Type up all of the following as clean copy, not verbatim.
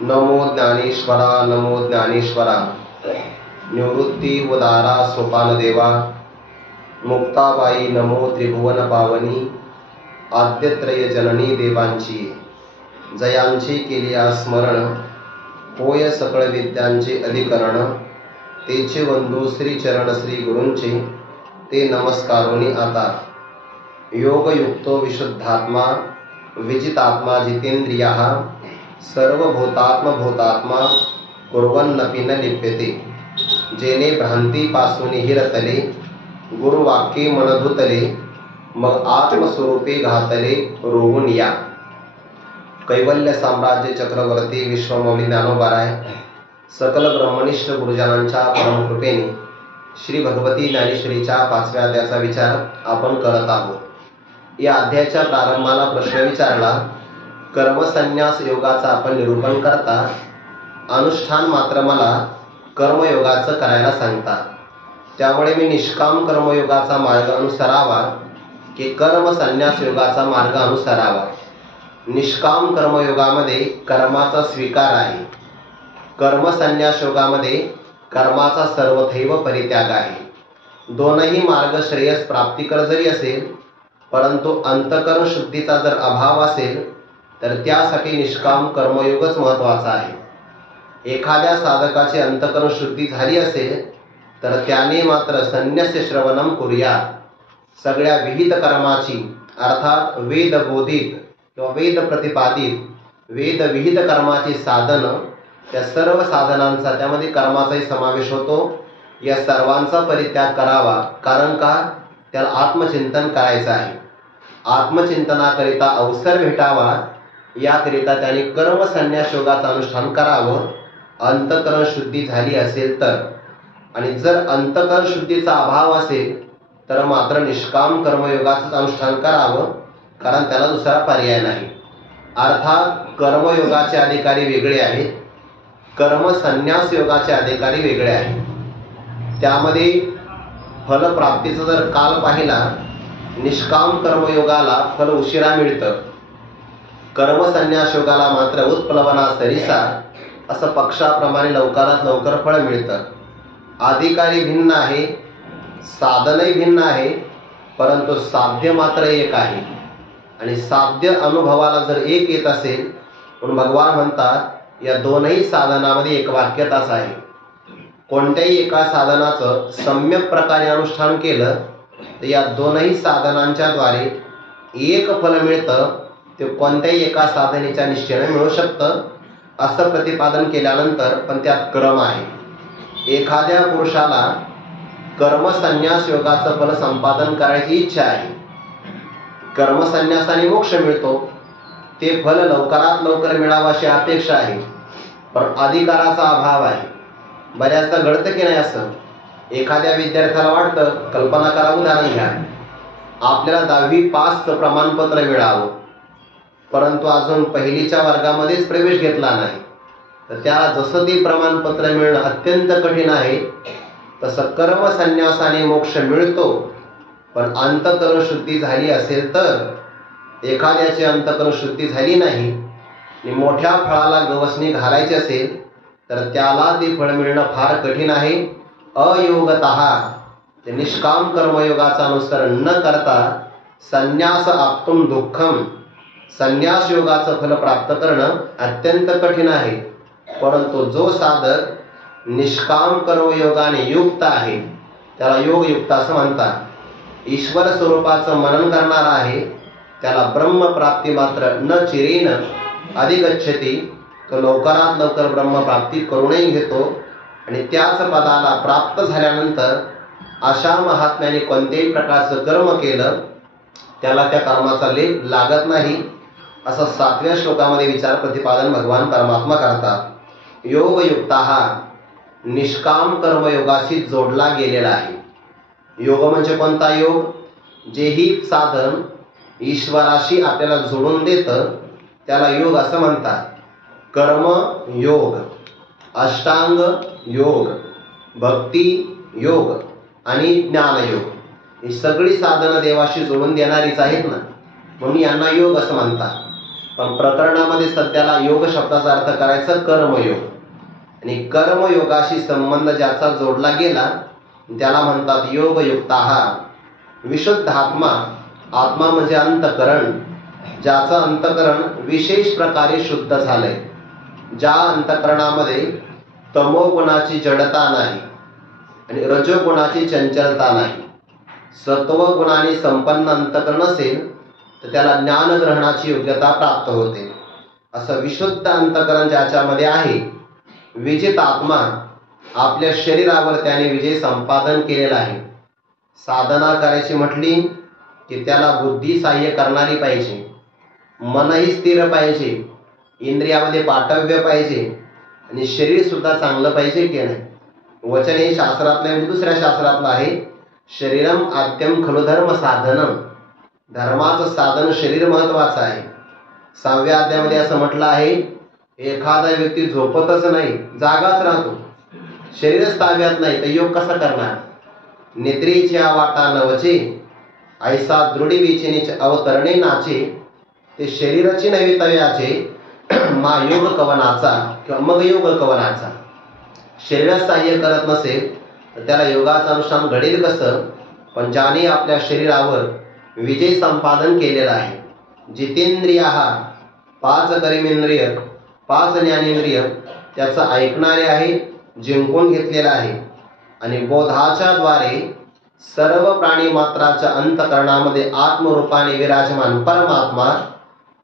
नमो ज्ञानेश्वरा, नमो ज्ञानेश्वरा. निवृत्ती उदारा सोपान देवा, मुक्ताबाई नमो त्रिभुवन पावनी. आद्यत्रय जननी देवांची, जयांची केली स्मरण. होय सकळ विद्यांचे अधिकरण, तेचे वंदू श्री चरण श्री गुरूंचे. ते नमस्कारोनी आता. योगयुक्तो विशुद्धात्मा, विजितात्मा जितेंद्रिया. सर्वभूतात्म भूतात्मा, कुर्वन्नपि न लिप्यते. जेने भ्रांतीपासून हिरतले, गुरुवाक्ये मन धुतले. मग आत्मस्वरूपे घातले रोवून या. कैवल्य साम्राज्य चक्रवर्ती विश्वमौली ज्ञानोबाराय सकल ब्रह्मनिष्ठ गुरुजनांच्या परमकृपेने श्री भगवती ज्ञानेश्वरीच्या 5व्या अध्यायाचा विचार आपण करत आहोत. या अध्यायाच्या प्रारंभाला प्रश्न विचारला, कर्मसन्यास योगाचा आपण निरूपण करता, अनुष्ठान मात्र मला कर्मयोगाचं करायला सांगता. त्यामुळे मी निष्काम कर्मयोगाचा मार्ग अनुसरावा की कर्मसन्यास योगाचा मार्ग अनुसरावा? निष्काम कर्मयोगामध्ये कर्माचा स्वीकार आहे, कर्मसन्यास योगामध्ये कर्माचा सर्वथैव परित्याग आहे. दोनही मार्ग श्रेयस प्राप्तिकर जरी असेल, परंतु अंतकरण शुद्धीचा जर अभाव असेल तर त्यासाठी निष्काम कर्मयोगच महत्त्वाचा आहे. एखाद्या साधकाची अंतकरण शुद्धी झाली असेल तर त्याने मात्र संन्यस्य श्रवणम कुर्यात. सगळ्या विहित कर्माची अर्थात वेदबोधित किंवा वेद प्रतिपादित वेद विहित कर्माची साधन, त्या सर्व साधनांचा त्यामध्ये कर्माचाही समावेश होतो. या सर्वांचा परित्याग करावा. कारण का? त्याला आत्मचिंतन करायचं आहे. आत्मचिंतनाकरिता अवसर भेटावा याकरिता त्याने कर्मसन्यास योगाचं अनुष्ठान करावं, अंतकरण शुद्धी झाली असेल तर. आणि जर अंतकरण शुद्धीचा अभाव असेल तर मात्र निष्काम कर्मयोगाचं अनुष्ठान करावं, कारण त्याला दुसरा पर्याय नाही. अर्थात कर्मयोगाचे अधिकारी वेगळे आहेत, कर्मसन्यास योगाचे अधिकारी वेगळे आहेत. त्यामध्ये फलप्राप्तीचा जर काल पाहिला, निष्काम कर्मयोगाला फल उशिरा मिळतं, कर्मसन्यास योगाला मात्र उत्प्लवना सरिसा असं पक्षाप्रमाणे लवकरात लवकर फळ मिळतं. अधिकारी भिन्न आहे, साधनही भिन्न आहे, परंतु साध्य मात्र एक आहे. आणि साध्य अनुभवाला जर एक येत असेल म्हणून भगवान म्हणतात या दोनही साधनामध्ये एक वाक्यताच आहे. कोणत्याही एका साधनाचं सम्यक प्रकारे अनुष्ठान केलं तर या दोनही साधनांच्या द्वारे एक फल मिळतं. ते कोणत्याही एका साधनेच्या निश्चयाने मिळू शकतं असं प्रतिपादन केल्यानंतर पण त्यात क्रम आहे. एखाद्या पुरुषाला कर्मसन्यास योगाचं फल संपादन करायची इच्छा आहे, कर्मसन्यासाने मोक्ष मिळतो, ते फल लवकरात लवकर मिळावं अशी अपेक्षा आहे, पण अधिकाराचा अभाव आहे. बऱ्याचदा घडतं की नाही असं? एखाद्या विद्यार्थ्याला वाटतं, कल्पना करा, उदाहरण घ्या, आपल्याला 10वी पासचं प्रमाणपत्र मिळावं, परंतु अजून पहिलीच्या वर्गामध्येच प्रवेश घेतला नाही, तर त्याला जसं ते प्रमाणपत्र मिळणं अत्यंत कठीण आहे. तसं कर्मसन्यासाने मोक्ष मिळतो, पण अंतकरण शुद्धी झाली असेल तर. एखाद्याची अंतकरण शुद्धी झाली नाही आणि मोठ्या फळाला गवसणी घालायची असेल तर त्याला ते फळ मिळणं फार कठीण आहे. अयोगतः ते निष्काम कर्मयोगाचं अनुसरण न करता संन्यास आप्तुम दुःखम, संन्यास योगाचं फल प्राप्त करणं अत्यंत कठीण आहे. परंतु जो साधक निष्काम कर्मयोगाने युक्त आहे त्याला योगयुक्त असं म्हणतात. ईश्वर स्वरूपाचं मनन करणारा आहे त्याला ब्रह्मप्राप्ती मात्र न चिरेन अधिगच्छति. तो लवकरात लवकर ब्रह्मप्राप्ती करूनही घेतो आणि त्याच पदाला प्राप्त झाल्यानंतर अशा महात्म्याने कोणत्याही प्रकारचं कर्म केलं त्याला त्या कर्माचा लेप लागत नाही, असं 7व्या श्लोकामध्ये विचार प्रतिपादन भगवान परमात्मा करतात. योगयुक्ता हा निष्काम कर्मयोगाशी जोडला गेलेला आहे. योग म्हणजे कोणता योग? जेही साधन ईश्वराशी आपल्याला जोडून देतं त्याला योग असं म्हणतात. कर्म योग, अष्टांग योग, भक्ती योग आणि ज्ञानयोग ही सगळी साधनं देवाशी जोडून देणारीच आहेत ना, म्हणून यांना योग असं म्हणतात. पण प्रकरणामध्ये सध्याला योग शब्दाचा अर्थ करायचा कर्मयोग, आणि कर्मयोगाशी संबंध ज्याचा जोडला गेला त्याला म्हणतात योगयुक्ताः. विशुद्ध आत्मा, आत्मा म्हणजे अंतकरण, ज्याचं अंतकरण विशेष प्रकारे शुद्ध झालंय, ज्या अंतकरणामध्ये तमोगुणाची जडता नाही आणि रजोगुणाची चंचलता नाही, सत्वगुणाने संपन्न अंतकरण असेल तर त्याला ज्ञानग्रहणाची योग्यता प्राप्त होते. असं विशुद्ध अंतकरण ज्याच्यामध्ये आहे, विजित आत्मा, आपल्या शरीरावर त्याने विजय संपादन केलेला आहे. साधना करायची म्हटली की त्याला बुद्धी सहाय्य करणारी पाहिजे, मनही स्थिर पाहिजे, इंद्रियामध्ये पाठव्य पाहिजे आणि शरीर सुद्धा चांगलं पाहिजे की नाही. वचन हे शास्त्रातलं म्हणजे दुसऱ्या शास्त्रातलं आहे, शरीरम आद्यम खलु धर्म साधनम. धर्माचं साधन शरीर महत्वाचं आहे. 6व्या अध्यायामध्ये असं म्हटलं आहे, एखादा व्यक्ती झोपतच नाही, जागाच राहतो, शरीरच ताब्यात नाही तर योग कसा करणार. निद्रेच्या वाटा नवचे, ऐसा दृढी विचेनीचे अवतरणे नाचे, ते शरीराची नव्हे तव्याचे, मा योग कवनाचा किंवा मग योग कवनाचा. शरीरात सहाय्य करत नसेल तर त्याला योगाचं अनुष्ठान घडेल कसं. पण ज्याने आपल्या शरीरावर विजय संपादन केलेला आहे, जितेंद्रिय, 5 कर्मेंद्रिय, 5 ज्ञानेंद्रिय त्याचं ऐकणारे आहे, जिंकून घेतलेला आहे, आणि बोधाच्या द्वारे सर्व प्राणी मात्राच्या अंतकरणामध्ये आत्मरूपाने विराजमान परमात्मा,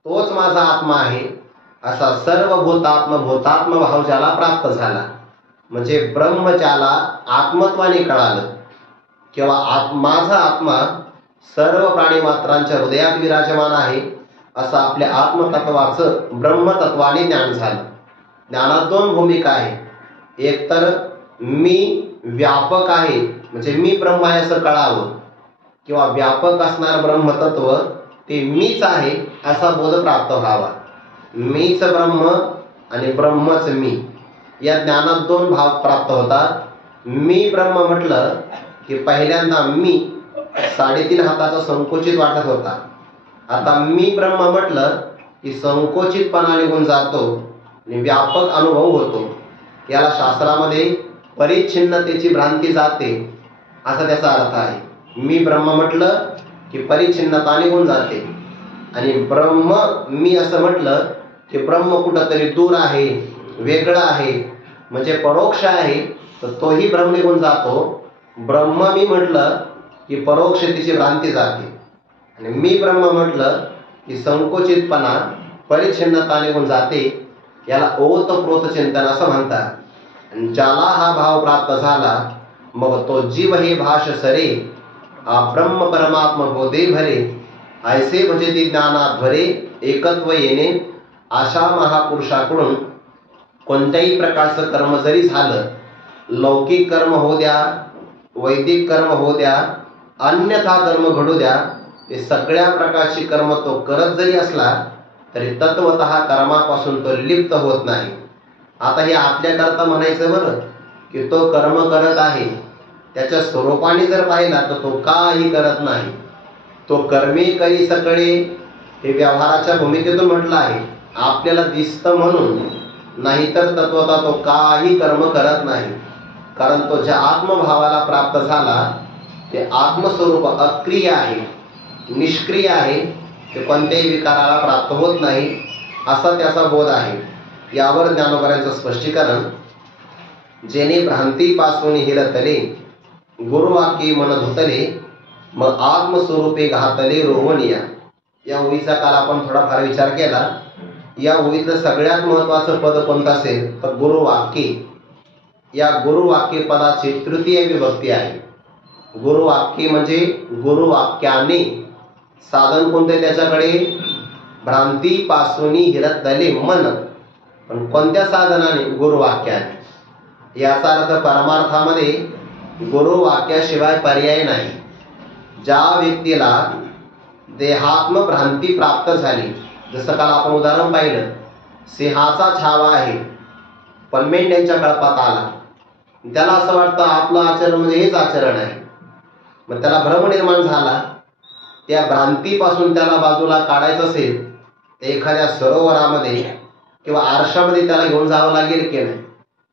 तोच माझा आत्मा आहे असा सर्व भूतात्म भाव ज्याला प्राप्त झाला, म्हणजे ब्रह्म ज्याला आत्मत्वाने कळालं किंवा माझा आत्मा सर्व प्राणी मात्रांच्या हृदयात विराजमान आहे असं आपल्या आत्मतत्वाचं ब्रह्मतत्वाने ज्ञान झालं. ज्ञानात 2 भूमिका आहे, एक तर मी व्यापक आहे म्हणजे मी ब्रह्म आहे असं कळावं, किंवा व्यापक असणार ब्रह्मतत्व ते मीच आहे असा बोध प्राप्त व्हावा. मीच ब्रह्म आणि ब्रह्मच मी, या ज्ञानात 2 भाव प्राप्त होतात. मी ब्रह्म म्हटलं की पहिल्यांदा मी 3.5 हाताचा संकोचित वाटत होता, आता मी ब्रह्म म्हटलं की संकोचितपणा निघून जातो आणि व्यापक अनुभव होतो. याला शास्त्रामध्ये परिच्छिन्नतेची भ्रांती जाते असा त्याचा अर्थ आहे. मी ब्रह्म म्हटलं की परिच्छिन्नता निघून जाते, आणि ब्रह्म मी असं म्हटलं की ब्रह्म कुठंतरी दूर आहे, वेगळं आहे, म्हणजे परोक्ष आहे, तर तोही भ्रम निघून जातो. ब्रह्म मी म्हटलं की परोक्षतेची भ्रांती जाते, आणि मी ब्रह्म म्हटलं की संकोचितपणा परिच्छिन्नता निघून जाते. याला ओतप्रोत चिंतन असं म्हणतात. आणि ज्याला हा भाव प्राप्त झाला मग तो जीव हे भाष सरे, हा ब्रह्म परमात्मा बोधे भरे, ऐसे भजती ज्ञानाध्वरे एकत्व येणे. अशा महापुरुषाकडून कोणत्याही प्रकारचं कर्म जरी झालं, लौकिक कर्म हो द्या, वैदिक कर्म हो द्या, अन्यथा कर्म घडू द्या, ते सगळ्या प्रकारची कर्म तो करत जरी असला तरी तत्वतः कर्मापासून तो लिप्त होत नाही. आता हे आपल्याकरता म्हणायचं बरं की तो कर्म करत आहे, त्याच्या स्वरूपाने जर पाहिला तर तो काही करत नाही. तो कर्मे करी सकळे हे व्यवहाराच्या भूमिकेतून म्हटलं आहे, आपल्याला दिसतं म्हणून, नाहीतर तत्वतः तो काही कर्म करत नाही. कारण तो ज्या आत्मभावाला प्राप्त झाला ते आत्मस्वरूप अक्रिय आहे, निष्क्रिय आहे, ते कोणत्याही विकाराला प्राप्त होत नाही असा त्याचा बोध आहे. यावर ज्ञानोबरांचं स्पष्टीकरण, जेणे भ्रांतीपासून हिरतले, गुरुवाक्यी मन धुतले, मग आत्मस्वरूपे घातले रोवणिया. या ओळीचा काल आपण थोडाफार विचार केला. या ओळीतलं सगळ्यात महत्वाचं पद कोणतं असेल तर गुरुवाक्य. या गुरुवाक्य पदाची तृतीय विभक्ती आहे. गुरुवाक्य म्हणजे गुरुवाक्याने, साधन कोणते त्याच्याकडे, भ्रांतीपासून हिरतले मन, पण कोणत्या साधनाने, गुरुवाक्याने. याचा अर्थ परमार्थामध्ये गुरुवाक्याशिवाय पर्याय नाही. ज्या व्यक्तीला देहात्म भ्रांती प्राप्त झाली, जसं काल आपण उदाहरण पाहिलं, सिंहाचा छावा आहे पण मेंढ्यांच्या कळपात आला, त्याला असं वाटतं आपलं आचरण म्हणजे हेच आचरण आहे, मग त्याला भ्रम निर्माण झाला. त्या भ्रांतीपासून त्याला बाजूला काढायचं असेल एखाद्या सरोवरामध्ये किंवा आरशामध्ये त्याला घेऊन जावं लागेल की नाही?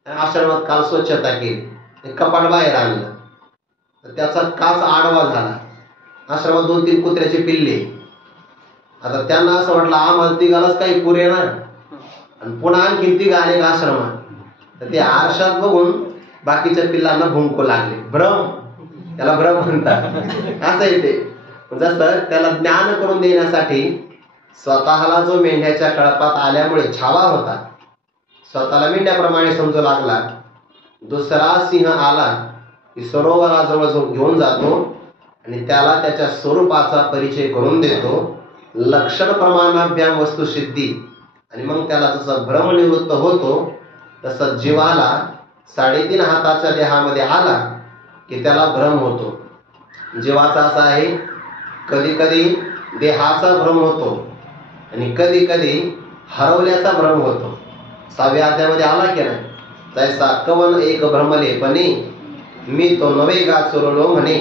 आश्रमात काल स्वच्छता केली, कपाट बाहेर आणलं, तर त्याचा काच आडवा झाला, आश्रमात 2-3 कुत्र्याचे पिल्ले. आता त्यांना असं वाटलं आम्हाला तिघालाच काही पुरे ना, आणि पुन्हा आणखी तिघ आले का आश्रमात, तर ते आरशात बघून बाकीच्या पिल्लांना भुंकू लागले. भ्रम, त्याला भ्रम म्हणतात. असं येते. जसं त्याला ज्ञान करून देण्यासाठी स्वतःला जो मेंढ्याच्या कळपात आल्यामुळे छावा होता, स्वतःला मेंढ्याप्रमाणे समजू लागला, दुसरा सिंह आला की सरोवराजवळ जो घेऊन जातो आणि त्याला त्याच्या स्वरूपाचा परिचय करून देतो, लक्षण प्रमाणाभ्याम वस्तुसिद्धी, आणि मग त्याला जसं भ्रमनिवृत्त होतो तसं जीवाला 3.5 हाताच्या देहामध्ये आला की त्याला भ्रम होतो. जीवाचा असा आहे, कधी कधी देहाचा भ्रम होतो आणि कधी कधी हरवल्याचा भ्रम होतो. 6व्या अध्यायामध्ये आला की नाही, तैसा कवन एक भ्रमले पणे, मी तो नवे गा चुरलो म्हणे,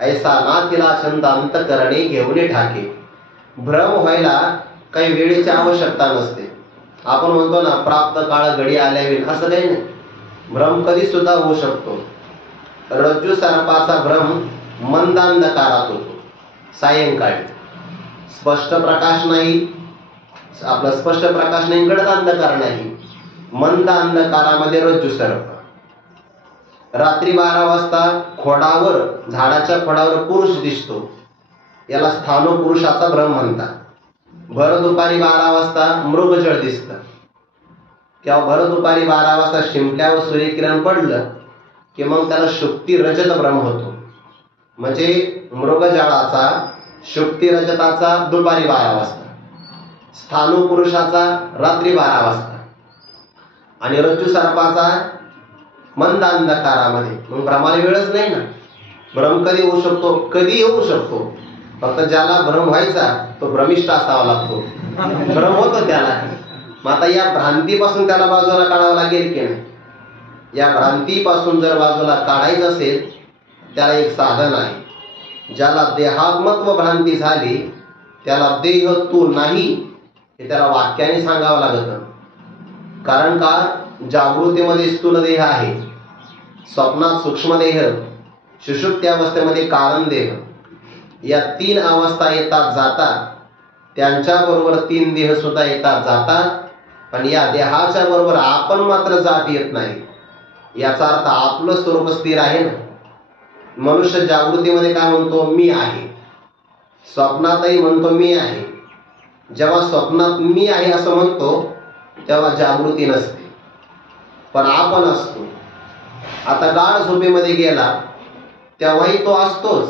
ऐसा नातीला छंद अंतकरणे घेऊन ठाके. भ्रम व्हायला काही वेळेची आवश्यकता नसते. आपण म्हणतो ना, प्राप्त काळ घडी आल्यावी, असं काही नाही. भ्रम कधी सुद्धा होऊ शकतो. रज्जू सर्पाचा भ्रम मंदांधकारात होतो, सायंकाळी. स्पष्ट प्रकाश नाही, आपला स्पष्ट प्रकाश नाही, गडद अंधकार नाही, मंद अंधकारामध्ये रज्जू सर्प. रात्री 12 वाजता खोडावर, झाडाच्या खोडावर पुरुष दिसतो, याला स्थाणु पुरुषाचा भ्रम म्हणतात. भर दुपारी 12 वाजता मृगजळ दिसतं, किंवा भर दुपारी 12 वाजता शिंपल्यावर सूर्यकिरण पडलं की मग त्याला शुक्ती रजत भ्रम होतो. म्हणजे मृगजळाचा, शुक्ती रजताचा दुपारी 12 वाजता, स्थाणु पुरुषाचा रात्री 12 वाजता, आणि रज्जू सर्पाचा मंद अंधकारामध्ये. मग भ्रमाला वेळच नाही ना. भ्रम कधी होऊ शकतो? कधी होऊ शकतो. फक्त ज्याला भ्रम व्हायचा तो भ्रमिष्ठ असावा लागतो. भ्रम होतो त्याला. मग आता या भ्रांतीपासून त्याला बाजूला काढावं लागेल की नाही? या भ्रांतीपासून जर बाजूला काढायचं असेल, त्याला एक साधन आहे. ज्याला देहात्मत्व भ्रांती झाली त्याला देह तू नाही हे त्याला वाक्याने सांगावं लागतं. कारण का, जागृतीमध्ये स्थूल देह आहे, स्वप्नात सूक्ष्म देह, सुषुप्ती अवस्थेमध्ये कारण देह. या 3 अवस्था येतात जातात, त्यांच्याबरोबर 3 देह सुद्धा येतात जातात, पण या देहाच्या बरोबर आपण मात्र जात येत नाही. याचा अर्थ आपलं स्वरूप स्थिर आहे ना. मनुष्य जागृतीमध्ये काय म्हणतो? मी आहे. स्वप्नातही म्हणतो मी आहे. जेव्हा स्वप्नात मी आहे असं म्हणतो तेव्हा जागृती नसते, पण आपण असतो. आता गाढ झोपेमध्ये गेला तेव्हाही तो असतोच,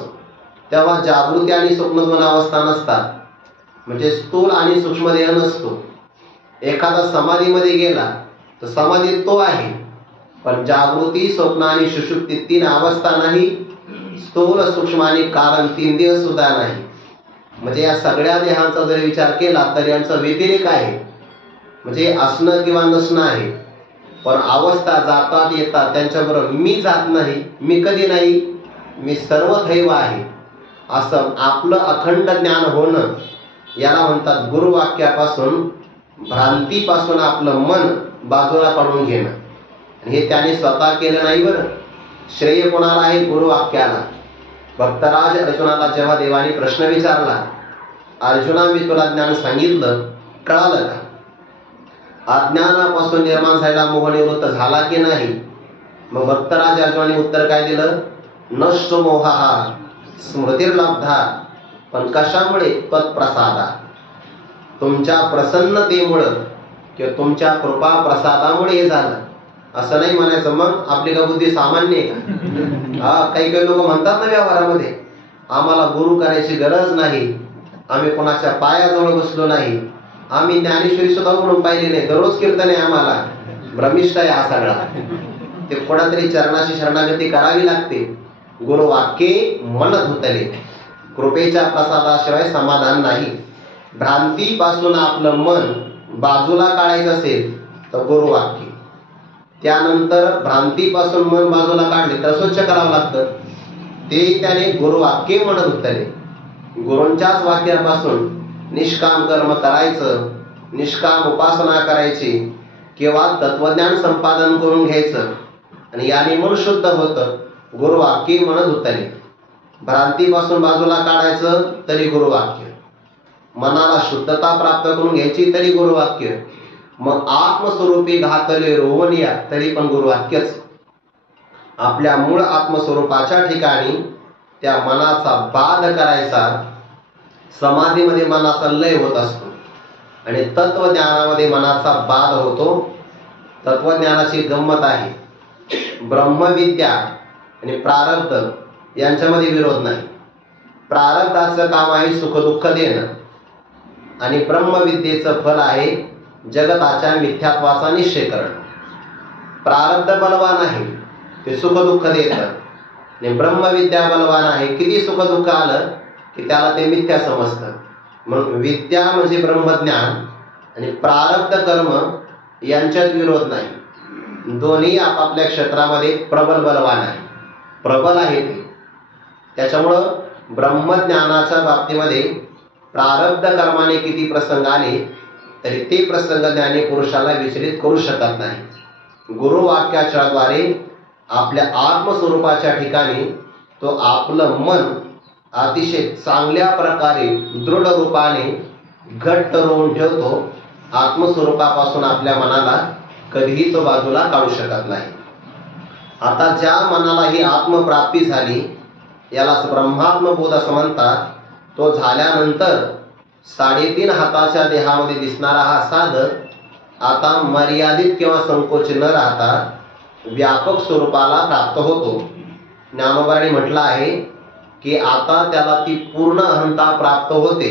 तेव्हा जागृती आणि स्वप्न 2 अवस्था नसतात. म्हणजे स्थूल आणि सूक्ष्म देह नसतो. एखादा समाधीमध्ये गेला तर समाधीत तो आहे, पण जागृती, स्वप्न आणि सुषुप्ती 3 अवस्था नाही, स्थूल, सूक्ष्म आणि कारण 3 देह सुद्धा नाही. म्हणजे या सगळ्या देहांचा जर विचार केला तर यांचा व्यतिरेक आहे. म्हणजे असणं किंवा नसणं आहे, पण अवस्था जातात येतात, त्यांच्याबरोबर मी जात नाही. मी कधी नाही, मी सर्वथैव आहे असं आपलं अखंड ज्ञान होणं, याला म्हणतात गुरुवाक्यापासून, भ्रांतीपासून आपलं मन बाजूला काढून घेणं. हे त्याने स्वतः केलं नाही बरं. श्रेय कोणाला आहे? गुरुवाक्याला. भक्तराज अर्जुनाला जेव्हा देवाने प्रश्न विचारला, अर्जुना मी तुला ज्ञान सांगितलं, कळालं का? अज्ञानापासून निर्माण झालेला मोह निवृत्त झाला की नाही? मग भक्तराज अर्जुनाने उत्तर काय दिलं? नष्ट मोहा स्मृतिर्लब्धा. पण कशामुळे? तत्प्रसादा. तुमच्या प्रसन्नतेमुळं किंवा तुमच्या कृपा प्रसादामुळे हे झालं. असं नाही म्हणायचं मग आपली का बुद्धी सामान्य आहे का? काही काही लोक म्हणतात ना व्यवहारामध्ये, आम्हाला गुरु करायची गरज नाही, आम्ही कोणाच्या पायाजवळ बसलो नाही, आम्ही ज्ञानेश्वरी सुद्धा म्हणून पाहिली नाही, दररोज कीर्तन आहे आम्हाला. भ्रमिष्ठ आहे हा सगळा. ते कोणातरी चरणाशी शरणागती करावी लागते. गुरुवाक्ये मन धुतले. कृपेच्या प्रसादाशिवाय समाधान नाही. भ्रांतीपासून आपलं मन बाजूला काढायचं असेल तर गुरुवाक्य. त्यानंतर भ्रांतीपासून मन बाजूला काढले तर स्वच्छ करावं लागतं. ते त्याने गुरुवाक्ये मन धुतले. गुरूंच्याच वाक्यापासून निष्काम कर्म करायचं, निष्काम उपासना करायची किंवा तत्वज्ञान संपादन करून घ्यायचं आणि याने मन शुद्ध होतं. गुरुवाक्य मनच उतरले. भ्रांतीपासून बाजूला काढायचं तरी गुरुवाक्य, मनाला शुद्धता प्राप्त करून घ्यायची तरी गुरुवाक्य, मग आत्मस्वरूपी घातले रोवनिया तरी पण गुरुवाक्यच. आपल्या मूळ आत्मस्वरूपाच्या ठिकाणी त्या मनाचा बाध करायचा. समाधीमध्ये मनाचा लय होत असतो आणि तत्वज्ञानामध्ये मनाचा बाध होतो. तत्वज्ञानाची गंमत आहे, ब्रह्मविद्या आणि प्रारब्ध यांच्यामध्ये विरोध नाही. प्रारब्धाचं काम आहे सुखदुःख देणं आणि ब्रह्मविद्येचं फल आहे जगताच्या मिथ्यात्वाचा निश्चय करणं. प्रारब्ध बलवान आहे, ते सुखदुःख देतं आणि ब्रह्मविद्या बलवान आहे, किती सुखदुःख आलं की त्याला ते मिथ्या समजतं. म्हणून विद्या म्हणजे ब्रह्मज्ञान आणि प्रारब्ध कर्म यांच्यात विरोध नाही. दोन्ही आपापल्या क्षेत्रामध्ये प्रबल बलवान आहे, प्रबल आहे ते. त्याच्यामुळं ब्रह्मज्ञानाच्या बाबतीमध्ये प्रारब्ध कर्माने किती प्रसंग आले तरी ते प्रसंग ज्ञानी पुरुषाला विचलित करू शकत नाही. गुरुवाक्याच्या द्वारे आपल्या आत्मस्वरूपाच्या ठिकाणी तो आपलं मन अतिशय चांगल्या प्रकारे दृढ रूपाने घट्ट रोवून ठेवतो. आत्मस्वरूपापासून आपल्या मनाला कधीही तो बाजूला काढू शकत नाही. आता ज्या मनाला ही आत्मप्राप्ती झाली यालाच ब्रह्मात्मबोध असं म्हणतात. तो झाल्यानंतर 3.5 हाताच्या देहामध्ये दिसणारा हा साधक आता मर्यादित किंवा संकोच न राहता व्यापक स्वरूपाला प्राप्त होतो. ज्ञानोबांनी म्हटलं आहे की आता त्याला ती पूर्ण अहंता प्राप्त होते,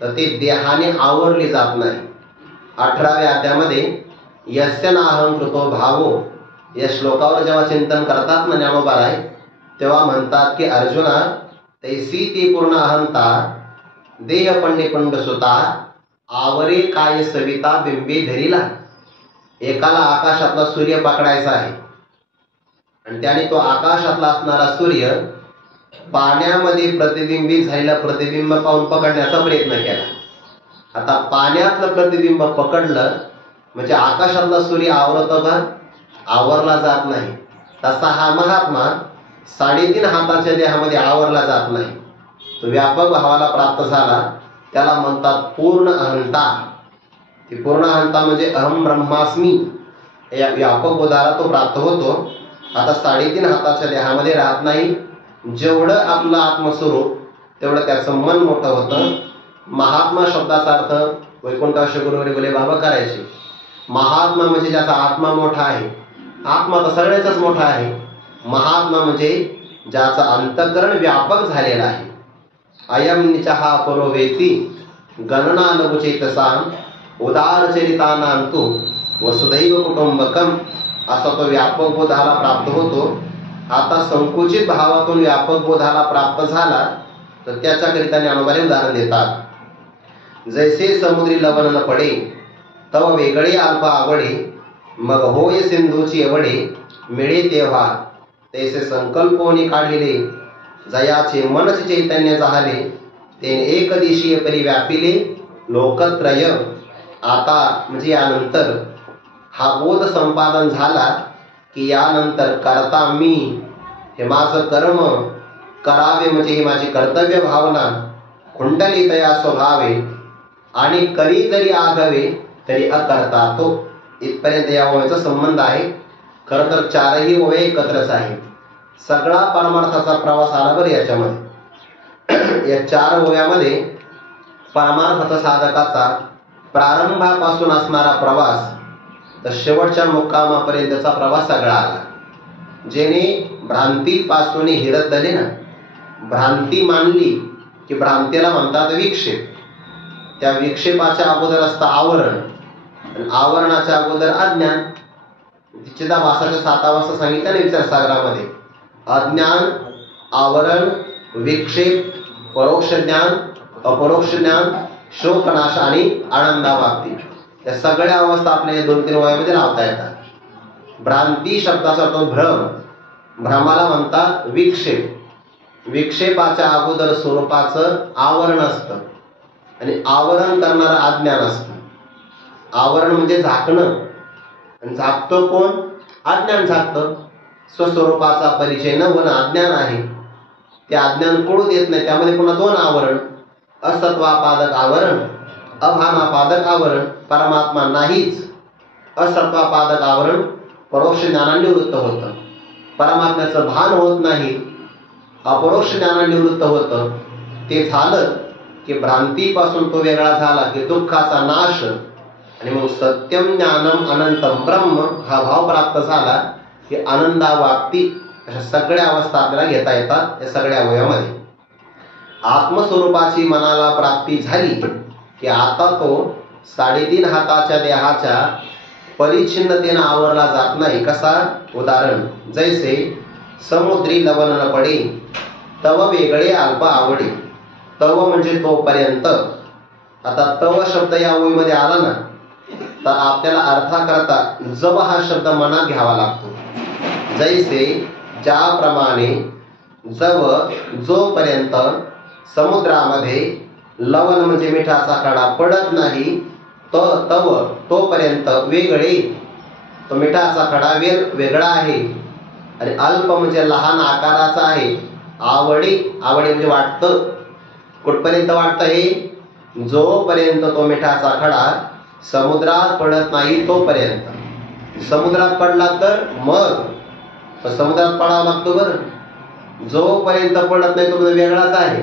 तर ते देहाने आवरली जात नाही. 18व्या अध्यायामध्ये यस्य नाहं कृतो भावो या श्लोकावर जेव्हा चिंतन करतात ना ज्ञानोबाराय, तेव्हा म्हणतात की अर्जुना तैसी ती पूर्ण अहंता देह पंडिपंड सुता आवरे काय सविता बिंबे धरीला. एकाला आकाशातला सूर्य पकडायचा आहे आणि त्याने तो आकाशातला असणारा सूर्य पाण्यामध्ये प्रतिबिंबित झालेलं प्रतिबिंब पाहून पकडण्याचा प्रयत्न केला. आता पाण्यातलं प्रतिबिंब पकडलं म्हणजे आकाशातला सूर्य आवरतो का? आवरला जात नाही. तसा हा महात्मा 3.5 हाताच्या देहामध्ये आवरला जात नाही. तो व्यापक भावाला प्राप्त झाला, त्याला म्हणतात पूर्ण अहंता. ती पूर्ण अहंता म्हणजे अहम ब्रह्मास्मी या व्यापक बोधाला तो प्राप्त होतो. आता 3.5 हाताच्या देहामध्ये राहत नाही. जेवढं आपलं आत्मस्वरूप तेवढं त्याचं मन मोठं होतं. महात्मा शब्दाचा अर्थ वैकुंठाश गुरुवरी बोले बाबा करायचे. महात्मा म्हणजे ज्याचा आत्मा मोठा आहे. आत्मा तर सगळ्याचाच मोठा आहे. महात्मा म्हणजे ज्याचा अंतःकरण व्यापक झालेला आहे. अयम निचहा परोवेती गणना लघुचेतसां उदारचरितानांतु वसुदैव कुटुंबकम असा तो व्यापक बोधाला प्राप्त होतो. आता संकुचित भावातून व्यापक बोधाला प्राप्त झाला तर त्याच्याकरिता ज्ञानोबाने उदाहरण देतात. जैसे समुद्री लवण न पडे तव वेगळे अल्प आवडे, मग होय सिंधूची एवढे मिळे तेव्हा तैसे संकल्पोनी काढिले, जयाचे मनच चैतन्य झाले ते एक दिशीय परी व्यापिले लोकत्रय. आता म्हणजे यानंतर हा बोध संपादन झाला की यानंतर करता मी, हे माझं कर्म करावे म्हणजे ही माझी कर्तव्य भावना कुंडली तया स्वभावे आणि करी जरी आघवे तरी अकर्ता तो. इथपर्यंत या ओव्याचा संबंध आहे. खरं तर 4ही ओव्या एकत्रच आहेत. सगळा परमार्थाचा प्रवास आला बरं याच्यामध्ये. या 4 ओव्यामध्ये परमार्थाचा साधकाचा प्रारंभापासून असणारा प्रवास तर शेवटच्या मुक्कामापर्यंतचा प्रवास सगळा आला. जेणे भ्रांतीपासून हिरत झाले ना, भ्रांती मानली की भ्रांतीला म्हणतात विक्षेप. त्या विक्षेपाच्या अगोदर असतं आवरण आणि आवरणाच्या अगोदर अज्ञान. चिदाभासाच्या 7 वाजता सांगितलं ना विचारसागरामध्ये, अज्ञान, आवरण, विक्षेप, परोक्ष ज्ञान, अपरोक्ष ज्ञान, शोकनाश आणि आनंदावाप्ती. या सगळ्या अवस्था आपल्या 2-3 वयामध्ये लावता येतात. भ्रांती शब्दाचा अर्थ भ्रम. भ्रमाला म्हणतात विक्षेप. विक्षेपाच्या अगोदर स्वरूपाचं आवरण असतं. आणि आवरण करणारं अज्ञान असतं. आवरण म्हणजे झाकणं, आणि झाकतं कोण? अज्ञान झाकतं. स्वस्वरूपाचा परिचय न होणं अज्ञान आहे. ते अज्ञान कळू देत नाही. त्यामध्ये पुन्हा दोन आवरण, असत्वापादक आवरण, अभानापादक आवरण. परमात्मा नाहीच. असत्वापादक आवरण परोक्ष ज्ञानाने निवृत्त होतं. परमात्म्याचं भान होत नाही, अपरोक्ष ज्ञानाने निवृत्त होतं. ते झालं की भ्रांतीपासून तो वेगळा झाला की दुःखाचा नाश, आणि मग सत्यम ज्ञानम अनंतम ब्रह्म हा भाव प्राप्त झाला की आनंदावाप्ती. अशा सगळ्या अवस्था आपल्याला घेता येतात या सगळ्या अवयवामध्ये. आत्मस्वरूपाची मनाला प्राप्ती झाली की आता तो 3.5 हाताच्या देहाच्या परिच्छिन्नतेनं आवरला जात नाही. कसा? उदाहरण, जैसे समुद्री लवण न पडे तव वेगळे अल्प आवडे. तव म्हणजे तोपर्यंत. आता तव शब्द या ओळीमध्ये आला ना, तर आपल्याला अर्थाकरता जव हा शब्द मनात घ्यावा लागतो. जैसे, ज्याप्रमाणे, जव जोपर्यंत समुद्रामध्ये लवण म्हणजे मिठाचा खडा पडत नाही, तव तोपर्यंत वेगळे, तो मिठाचा खडा वेगळा आहे. आणि अल्प म्हणजे लहान आकाराचा आहे. आवडे, आवडे म्हणजे वाटतं. कुठपर्यंत वाटतं हे? जोपर्यंत तो मिठाचा खडा समुद्रात पडत नाही तोपर्यंत. समुद्रात पडला तर मग समुद्रात पडावा लागतो बरं. जोपर्यंत पडत नाही तो वेगळाच आहे,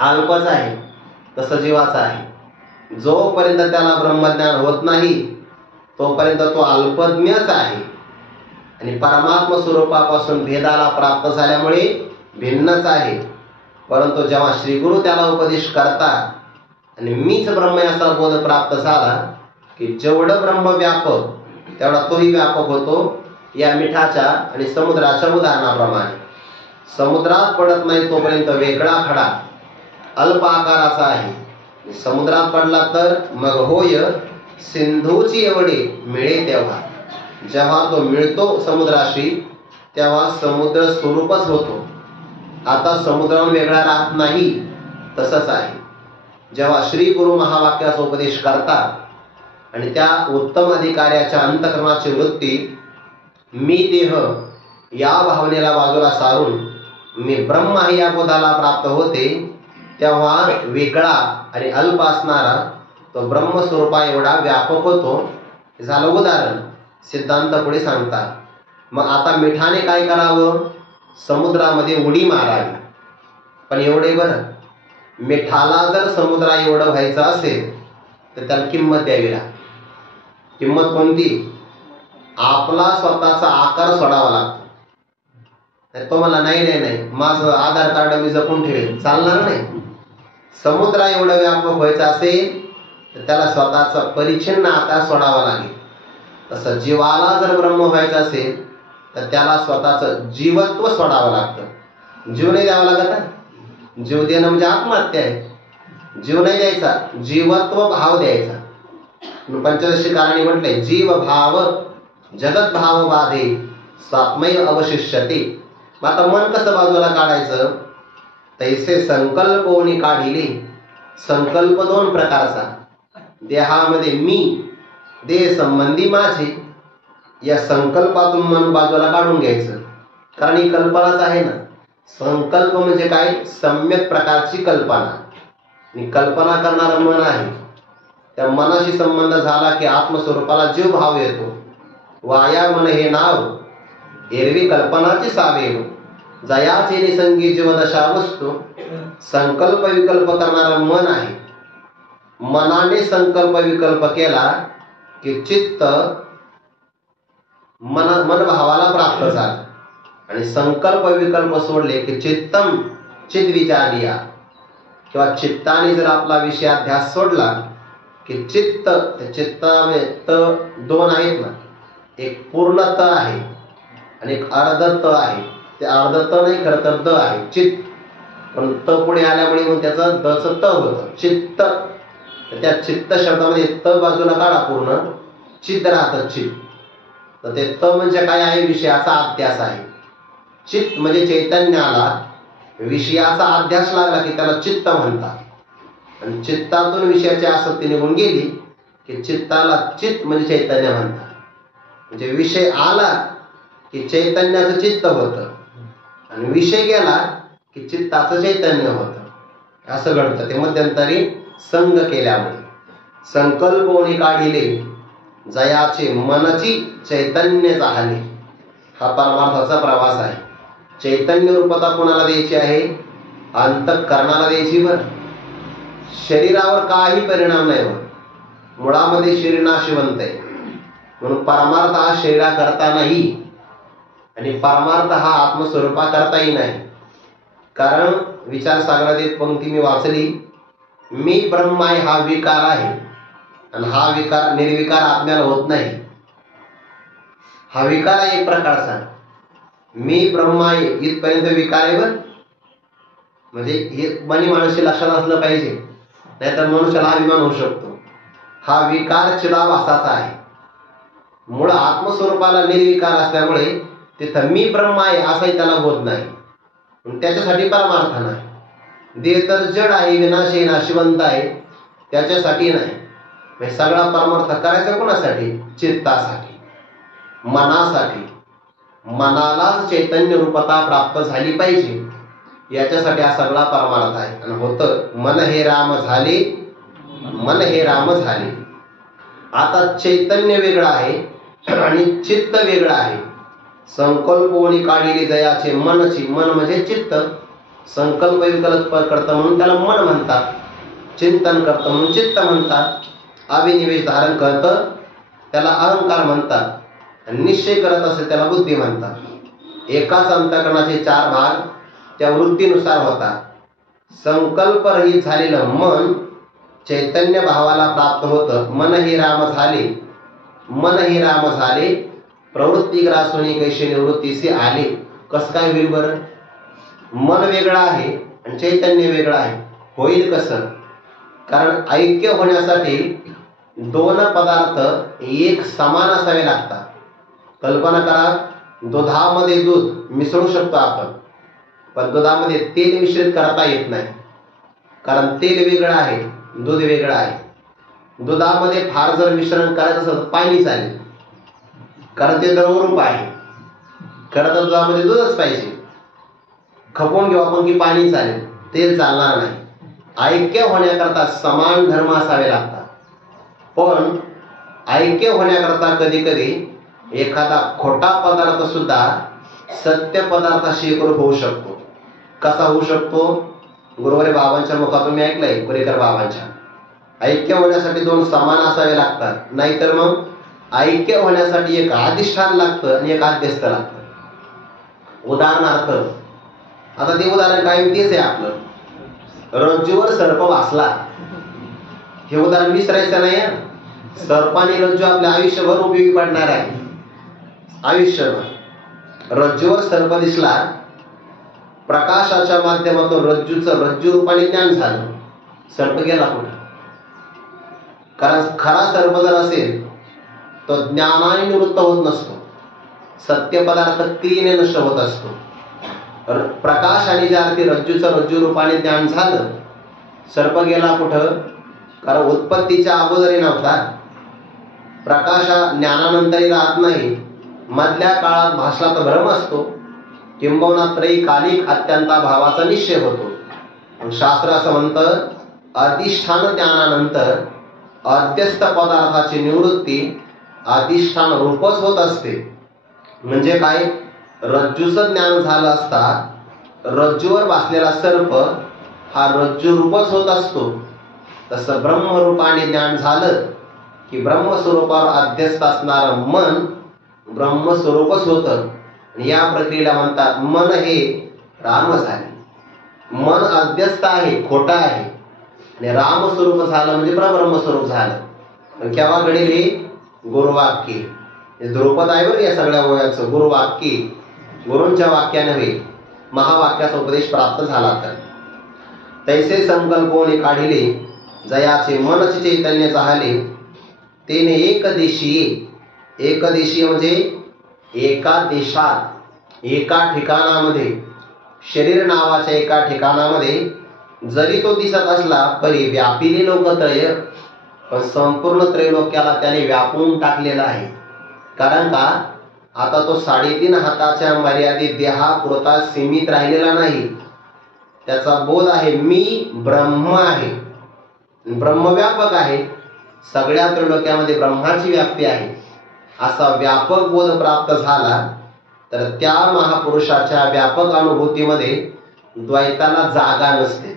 अल्पच आहे. तसं जीवाचा आहे. जोपर्यंत त्याला ब्रह्मज्ञान होत नाही तोपर्यंत तो अल्पज्ञच आहे. आणि परमात्मा स्वरूपापासून भेदाला प्राप्त झाल्यामुळे भिन्नच आहे. परंतु जेव्हा श्री गुरु त्याला उपदेश करतात आणि मीच ब्रह्म याचा बोध प्राप्त झाला की जेवढं ब्रह्म व्यापक तेवढा तोही व्यापक होतो. या मिठाच्या आणि समुद्राच्या उदाहरणाप्रमाणे समुद्रात पडत नाही तोपर्यंत वेगळा खडा अल्प आकाराचा आहे. समुद्रात पडला तर मग होय सिंधूची एवढे मिळे. तेव्हा जेव्हा तो मिळतो समुद्राशी तेव्हा समुद्र स्वरूपच होतो. आता समुद्राहून वेगळा राहत नाही. तसंच आहे. जेव्हा श्री गुरु महावाक्याचा उपदेश करतात आणि त्या उत्तम अधिकाऱ्याच्या अंतःकरणाची वृत्ती मी देह या भावनेला बाजूला सारून मी ब्रह्म आहे या बोधाला प्राप्त होते, तेव्हा वेगळा आणि अल्प असणारा तो ब्रह्मस्वरूपा एवढा व्यापक होतो. झालं उदाहरण. सिद्धांत पुढे सांगतात. मग आता मिठाने काय करावं? समुद्रामध्ये उडी मारावी. पण एवढे बरं, मिठाला जर समुद्रा एवढं व्हायचं असेल तर त्याला किंमत द्यावी लागते. किंमत कोणती? आपला स्वतःचा आकार सोडावा लागतो. तो मला नाही माझं आधार कार्ड मी जपून ठेवेल, चालणार नाही. समुद्रा एवढं व्यापक व्हायचं असेल तर त्याला स्वतःचा परिच्छिन्न आकार सोडावा लागेल. तसं जीवाला जर ब्रह्म व्हायचं असेल तर त्याला स्वतःचं जीवत्व सोडावं लागतं. जीव नाही द्यावा लागत. जीव देणं म्हणजे आत्महत्या आहे. जीव नाही द्यायचा, जीवत्व भाव द्यायचा. पंचदशीकारांनी म्हटलंय जीव भाव जगत भाव बाधे स्वात्मय अवशिष्यते. मग आता मन कसं बाजूला काढायचं? तैसे संकल्पोनी काढिले. संकल्प 2 प्रकारचा. देहामध्ये मी, देह संबंधी माझे, या संकल्पातून मन बाजूला काढून घ्यायचं. कारण ही कल्पनाच आहे ना. संकल्प म्हणजे काय? सम्यक प्रकारची कल्पना. आणि कल्पना करणारं मन आहे. त्या मनाशी संबंध झाला की आत्मस्वरूपाला जीव भाव येतो. वाया मन हे नाव एरवी कल्पनाची सावेव जयाचे निसंगी जीवदशा वस्तू. संकल्प विकल्प करणारं मन आहे. मनाने संकल्प विकल्प केला की चित्त मन भावाला प्राप्त झालं. आणि संकल्प विकल्प सोडले की चित्तम चित विचारिया, किंवा चित्ताने जर आपला विषयाध्यास सोडला की चित्त, चित्तामध्ये त 2 आहेत ना. एक पूर्ण त आहे आणि एक अर्ध त आहे. ते अर्ध त नाही, खरं तर द आहे चित्त. पण त पुढे आल्यामुळे मग त्याचं दचं त होतं चित्त. त्या चित्त शब्दामध्ये त बाजूला काढा, पूर्ण चित्त राहतं चित्त. तर ते त म्हणजे काय आहे? विषयाचा अध्यास आहे. चित्त म्हणजे चैतन्याला विषयाचा अध्यास लागला की त्याला चित्त म्हणतात. आणि चित्तातून विषयाची आसक्ती निघून गेली की चित्ताला चित्त म्हणजे चैतन्य म्हणतात. म्हणजे विषय आला की चैतन्याचं चित्त होतं आणि विषय गेला की चित्ताचं चैतन्य होतं. असं घडतं ते मध्यंतरी संग केल्यामुळे. संकल्पोनी काढिले जयाचे मनची चैतन्य झाले. हा परमार्थाचा प्रवास आहे. चैतन्य रूपता कोणाला द्यायची आहे? अंतःकरणाला द्यायची. वर शरीरावर काही परिणाम नाही होत. मुळामध्ये शरीर नाशिवंत आहे म्हणून परमार्थ हा शरीरा करता नाही आणि परमार्थ हा आत्मस्वरूपा करताही नाही. कारण विचारसागरात एक पंक्ती मी वाचली, मी ब्रह्म आहे हा विकार आहे आणि हा विकार निर्विकार आत्म्याला होत नाही. हा विकार आहे एक प्रकारचा. मी ब्रह्म आहे इथपर्यंत विकार आहे. बरं म्हणजे हे मनी माणूस लक्षात असलं पाहिजे, नाहीतर मनुष्याला अभिमान होऊ शकतो. हा विकार चिदाभासाचा आहे. मूळ आत्मस्वरूपाला निर्विकार असल्यामुळे तिथं मी ब्रह्म आहे असाही त्याला बोध नाही. त्याच्यासाठी परमार्थ नाही. देह तर जड आहे, विनाशी नाशिवंत आहे, त्याच्यासाठी नाही. सगळा परमार्थ करायचा कोणासाठी? चित्तासाठी, मनासाठी. मनालाच चैतन्य रूपता प्राप्त झाली पाहिजे याच्यासाठी हा सगळा परमार्थ आहे. आणि होतं मन हे राम झाले, मन हे राम झाले. आता चैतन्य वेगळं आहे आणि चित्त वेगळं आहे. संकल्पोनी काढिले जयाचे मनची, मन म्हणजे चित्त. संकल्प विकल्प करतं म्हणून त्याला मन म्हणतात. चिंतन करतं म्हणून चित्त म्हणतात. अभिनिवेश धारण करतं त्याला अहंकार म्हणतात. आणि निश्चय करत असेल त्याला बुद्धी म्हणतात. एकाच अंतःकरणाचे चार भाग त्या वृत्तीनुसार होतात. संकल्परहित झालेलं मन चैतन्य भावाला प्राप्त होतं. मन हे राम झाले, मन हे राम झाले. प्रवृत्ती ग्रासोनी कैशी निवृत्तीसे आले. कसं काय होईल बरं? मन वेगळं आहे आणि चैतन्य वेगळं आहे. होईल कसं? कारण ऐक्य होण्यासाठी दोन पदार्थ एक समान असावे लागतात. कल्पना करा, दुधामध्ये दूध मिसळू शकतो आपण, पण दुधामध्ये तेल मिश्रित करता येत नाही. कारण तेल वेगळं आहे, दूध वेगळं आहे. दुधामध्ये फार जर मिश्रण करायचं असेल तर पाणी चालेल, कारण ते द्रवरूप आहे. खरं तर दुधामध्ये दूधच पाहिजे. खपवून घेऊ आपण की पाणी चालेल, तेल चालणार नाही. ऐक्य होण्याकरता समान धर्म असावे लागतात. पण ऐक्य होण्याकरता कधी कधी एखादा खोटा पदार्थ सुद्धा सत्य पदार्थाशी एकरूप होऊ शकतो. कसा होऊ शकतो? गुरुवारी बाबांच्या मुखातून मी ऐकलंय, पुरेकर बाबांच्या. ऐक्य होण्यासाठी दोन समान असावे लागतात, नाहीतर मग ऐक्य होण्यासाठी एक अधिष्ठान लागतं आणि एक आद्यस्थ लागतं. उदाहरणार्थ, आता ते उदाहरण कायम तेच आहे आपलं. रज्जूवर सर्प वासला, हे उदाहरण विसरायचं नाही. सर्पाने रज्जू आपल्या आयुष्यभर उपयोगी पडणार आहे. आयुष्यभर रज्जूवर सर्प दिसला, प्रकाशाच्या माध्यमातून रज्जू रूपाने ज्ञान झालं. सर्प गेला कुठं? कारण खरा सर्प जर असेल तो ज्ञानाने निवृत्त होत नसतो. सत्य पदार्थ क्रियेने नष्ट होत असतो. प्रकाशाने ज्या अर्थी रज्जूचं रज्जू रूपाने ज्ञान झालं, सर्प गेला कुठं? कारण उत्पत्तीच्या अगोदरी नव्हता. प्रकाशा ज्ञानानंतरही राहत नाही. मधल्या काळात भासला तर भ्रम असतो, किंबहुना त्रैकालिक अत्यंता भावाचा निश्चय होतो. शास्त्र असं म्हणतं, अधिष्ठान ज्ञानानंतर अध्यस्थ पदार्थाची निवृत्ती अधिष्ठान रूपच होत असते. म्हणजे काय? रज्जूचं ज्ञान झालं असता रज्जूवर बसलेला सर्प हा रज्जू रूपच होत असतो. तसं ब्रह्मरूपाने ज्ञान झालं की ब्रह्मस्वरूपावर अध्यस्थ असणारं मन ब्रह्मस्वरूपच होतं. या प्रक्रियेला म्हणतात मन हे राम झाले. मन अध्यस्थ आहे, खोटा आहे, आणि रामस्वरूप झालं म्हणजे परब्रह्मस्वरूप झालं. पण केव्हा घडेल हे? गुरुवाक्य. द्रुपद आहे बरं या सगळ्या वयाचं. गुरुवाक्य, गुरूंच्या वाक्याने होईल. महावाक्याचा उपदेश प्राप्त झाला तर. तैसे संकल्पोने काढिले जयाचे मनचे चैतन्य झाले. तेने एकदेशीय, एकदेशीय म्हणजे एका देशात, एका ठिकाणामध्ये, शरीर नावाच्या एका ठिकाणामध्ये जरी तो दिसत असला तरी व्यापिले लोकत्रय, पण संपूर्ण त्रैलोक्याला त्याने व्यापून टाकलेला आहे. कारण का आता तो 3.5 हाताच्या मर्यादित देहापुरता सीमित राहिलेला नाही. त्याचा बोध आहे मी ब्रह्म आहे, ब्रह्मव्यापक आहे, सगळ्या त्रैलोक्यामध्ये ब्रह्माची व्याप्ती आहे. असा व्यापक बोध प्राप्त झाला तर त्या महापुरुषाच्या व्यापक अनुभूतीमध्ये द्वैताला जागा नसते.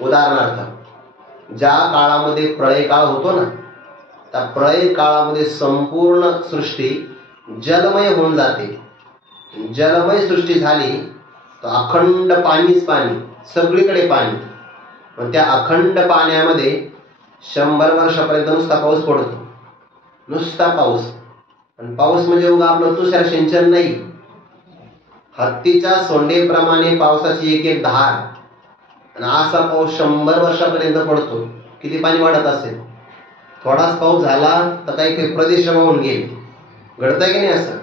उदाहरणार्थ, ज्या काळामध्ये प्रळय काळ होतो ना, त्या प्रळय काळामध्ये संपूर्ण सृष्टी जलमय होऊन जाते. जलमय सृष्टी झाली तर अखंड पाणीच पाणी, सगळीकडे पाणी. पण त्या अखंड पाण्यामध्ये 100 वर्षापर्यंत नुसता पाऊस पडतो, नुसता पाऊस. आणि पाऊस म्हणजे उगा आपलं तुषार सिंचन नाही, हत्तीच्या सोंडेप्रमाणे पावसाची एक एक धार. आणि असा पाऊस 100 वर्षापर्यंत पडतो. किती पाणी वाढत असेल. थोडाच पाऊस झाला तर काही काही प्रदेश वाहून गेले. घडतंय की नाही असं.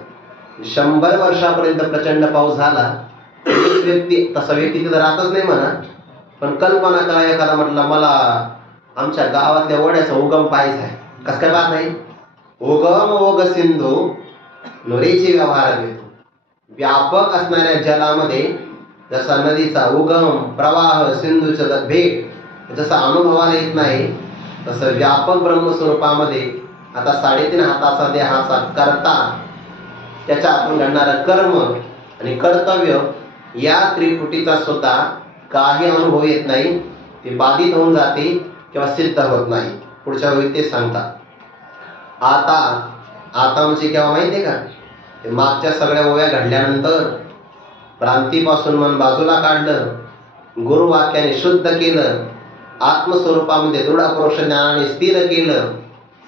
100 वर्षापर्यंत प्रचंड पाऊस झाला. व्यक्ती तसा व्यक्ती तिथं राहतच नाही म्हणा, पण कल्पना करा, एखादा म्हटलं मला आमच्या गावातल्या ओढ्याचा उगम पाहायचा आहे. कसं काय पाहत नाही. उगम ओग सिंधू नुरेचे व्यवहार घेतो. व्यापक असणाऱ्या जलामध्ये जसा नदीचा उगम प्रवाह सिंधूचं भेट जसा अनुभवाला येत नाही, तसं व्यापक ब्रह्मस्वरूपामध्ये आता 3.5 हाताचा देहाचा करता, त्याच्या आपण घडणारं कर्म आणि कर्तव्य या त्रिपुटीचा सुद्धा काही अनुभव येत नाही. ते बाधित होऊन जाते किंवा सिद्ध होत नाही. पुढच्या वेळी ते सांगतात. आता म्हणजे केव्हा माहितीये का, ते मागच्या सगळ्या ओव्या घडल्यानंतर भ्रांतीपासून मन बाजूला काढलं, गुरुवाक्याने शुद्ध केलं, आत्मस्वरूपामध्ये दृढ पुरुष ज्ञानाने स्थिर केलं,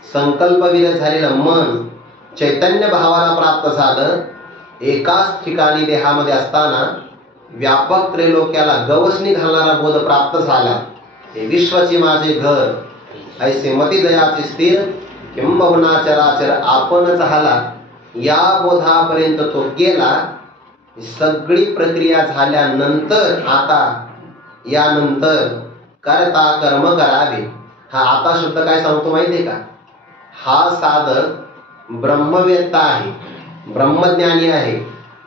संकल्पविरत झालेलं मन चैतन्य भावाला प्राप्त झालं. एकाच ठिकाणी देहामध्ये असताना व्यापक त्रैलोक्याला गवसणी घालणारा बोध प्राप्त झाला. हे विश्वाचे माझे घर ऐसे मती दयाचे स्थिर, किंबहुना चराचर आपणच झाला. या बोधापर्यंत तो गेला. सगळी प्रक्रिया झाल्यानंतर आता यानंतर करता कर्म करावे. हा आता शब्द काय सांगतो माहितीये का, हा साधक ब्रह्मवेत्ता आहे, ब्रह्मज्ञानी आहे,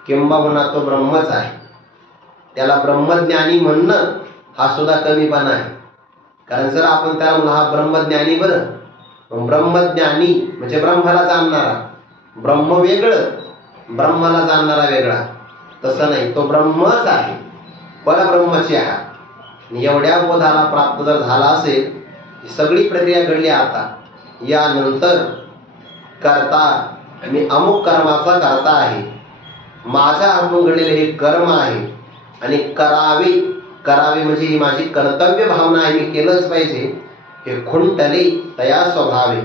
किंबहुना तो ब्रह्मच आहे. त्याला ब्रह्मज्ञानी म्हणणं हा सुद्धा कमीपणा आहे. कारण जर आपण त्याला म्हणलं हा ब्रह्मज्ञानी, बरं ब्रह्मज्ञानी म्हणजे ब्रह्माला जाणणारा, ब्रह्म वेगळं, ब्रह्माला जाणणारा वेगळा. तसं नाही, तो ब्रह्मच आहे, परब्रह्मची आहे. एवढ्या बोधाला प्राप्त जर झाला असेल, सगळी प्रक्रिया घडली. आता यानंतर करता, मी अमुक कर्माचा करता आहे, माझ्या हातून घडलेले हे कर्म आहे आणि करावे म्हणजे ही माझी कर्तव्य भावना आहे, मी केलंच पाहिजे. हे खुंटले तया स्वभावे.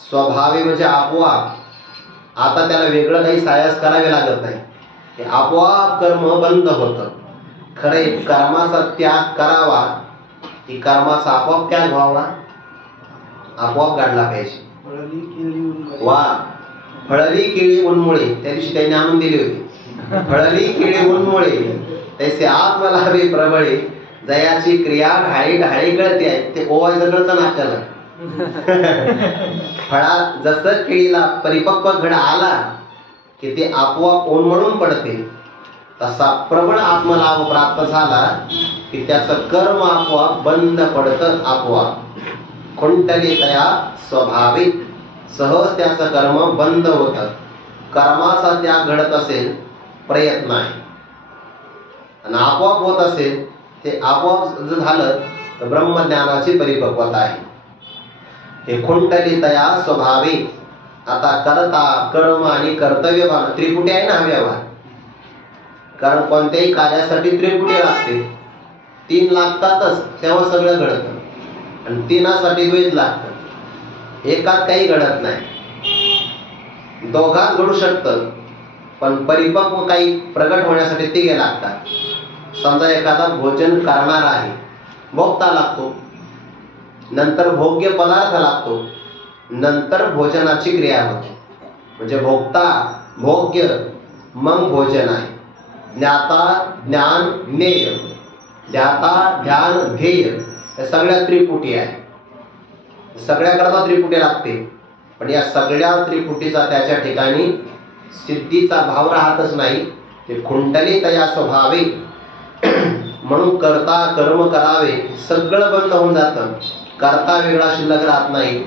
स्वभावे म्हणजे आपोआप. आता त्याला वेगळं काही सायास करावे लागत नाही. हे आपोआप कर्म बंद होतं. खरे कर्माचा त्याग करावा, की कर्माचा आपोआप त्याग व्हावा, आपोआप काढला पाहिजे. वा, फळली केळी उन्मुळे, त्या दिवशी त्यांनी आणून दिली होती. फळली केळी उन्मुळे तैसे आत्मलाभे प्रबळे, जयाची क्रिया ढाळी ढाळी कळते आहे. ते ओवायचं कळतं ना आपल्याला. फळात जसं केळीला परिपक्व घड आला की ते आपोआप ओनमळून पडते, तसा प्रबळ आत्मलाभ प्राप्त झाला की त्याचं कर्म आपोआप बंद पडतं. आपोआप खुंटली तया स्वभाविक, सहज त्याचं कर्म बंद होतं. कर्माचा त्याग घडत असेल, प्रयत्न आहे, आणि आपोआप होत असेल, ते आपोआप जर झालं तर ब्रह्मज्ञानाची परिपक्वता आहे. हे खुंटली तया स्वभावी. आता करता, कर्म आणि कर्तव्य भावना त्रिपुटी आहे ना हा व्यवहार. कारण कोणत्याही कार्यासाठी त्रिपुटी लागते. 3 लागतातच, तेव्हा सगळं घडतं. आणि 3साठी द्वैत लागतं. एकात काही घडत नाही. दोघात घडू शकतं, पण परिपक्व काही प्रगट होण्यासाठी 3 लागतात. समजा एखादा भोजन करणार आहे, भोगता लागतो, नंतर भोग्य पदार्थ लागतो, नंतर भोजनाची क्रिया होते. म्हणजे भोगता, भोग्य, मग भोजन आहे. ज्ञाता, ज्ञान, ज्ञेय ध्याता ध्यान ध्येय हे सगळ्या त्रिपुटी आहे. सगळ्याकरता त्रिपुटी लागते, पण या सगळ्या त्रिपुटीचा त्याच्या ठिकाणी सिद्धीचा भाव राहतच नाही. ते खुंटली तया स्वभावे म्हणून करता कर्म करावे सगळं बंद होऊन जातं. करता वेगळा शिल्लक राहत नाही,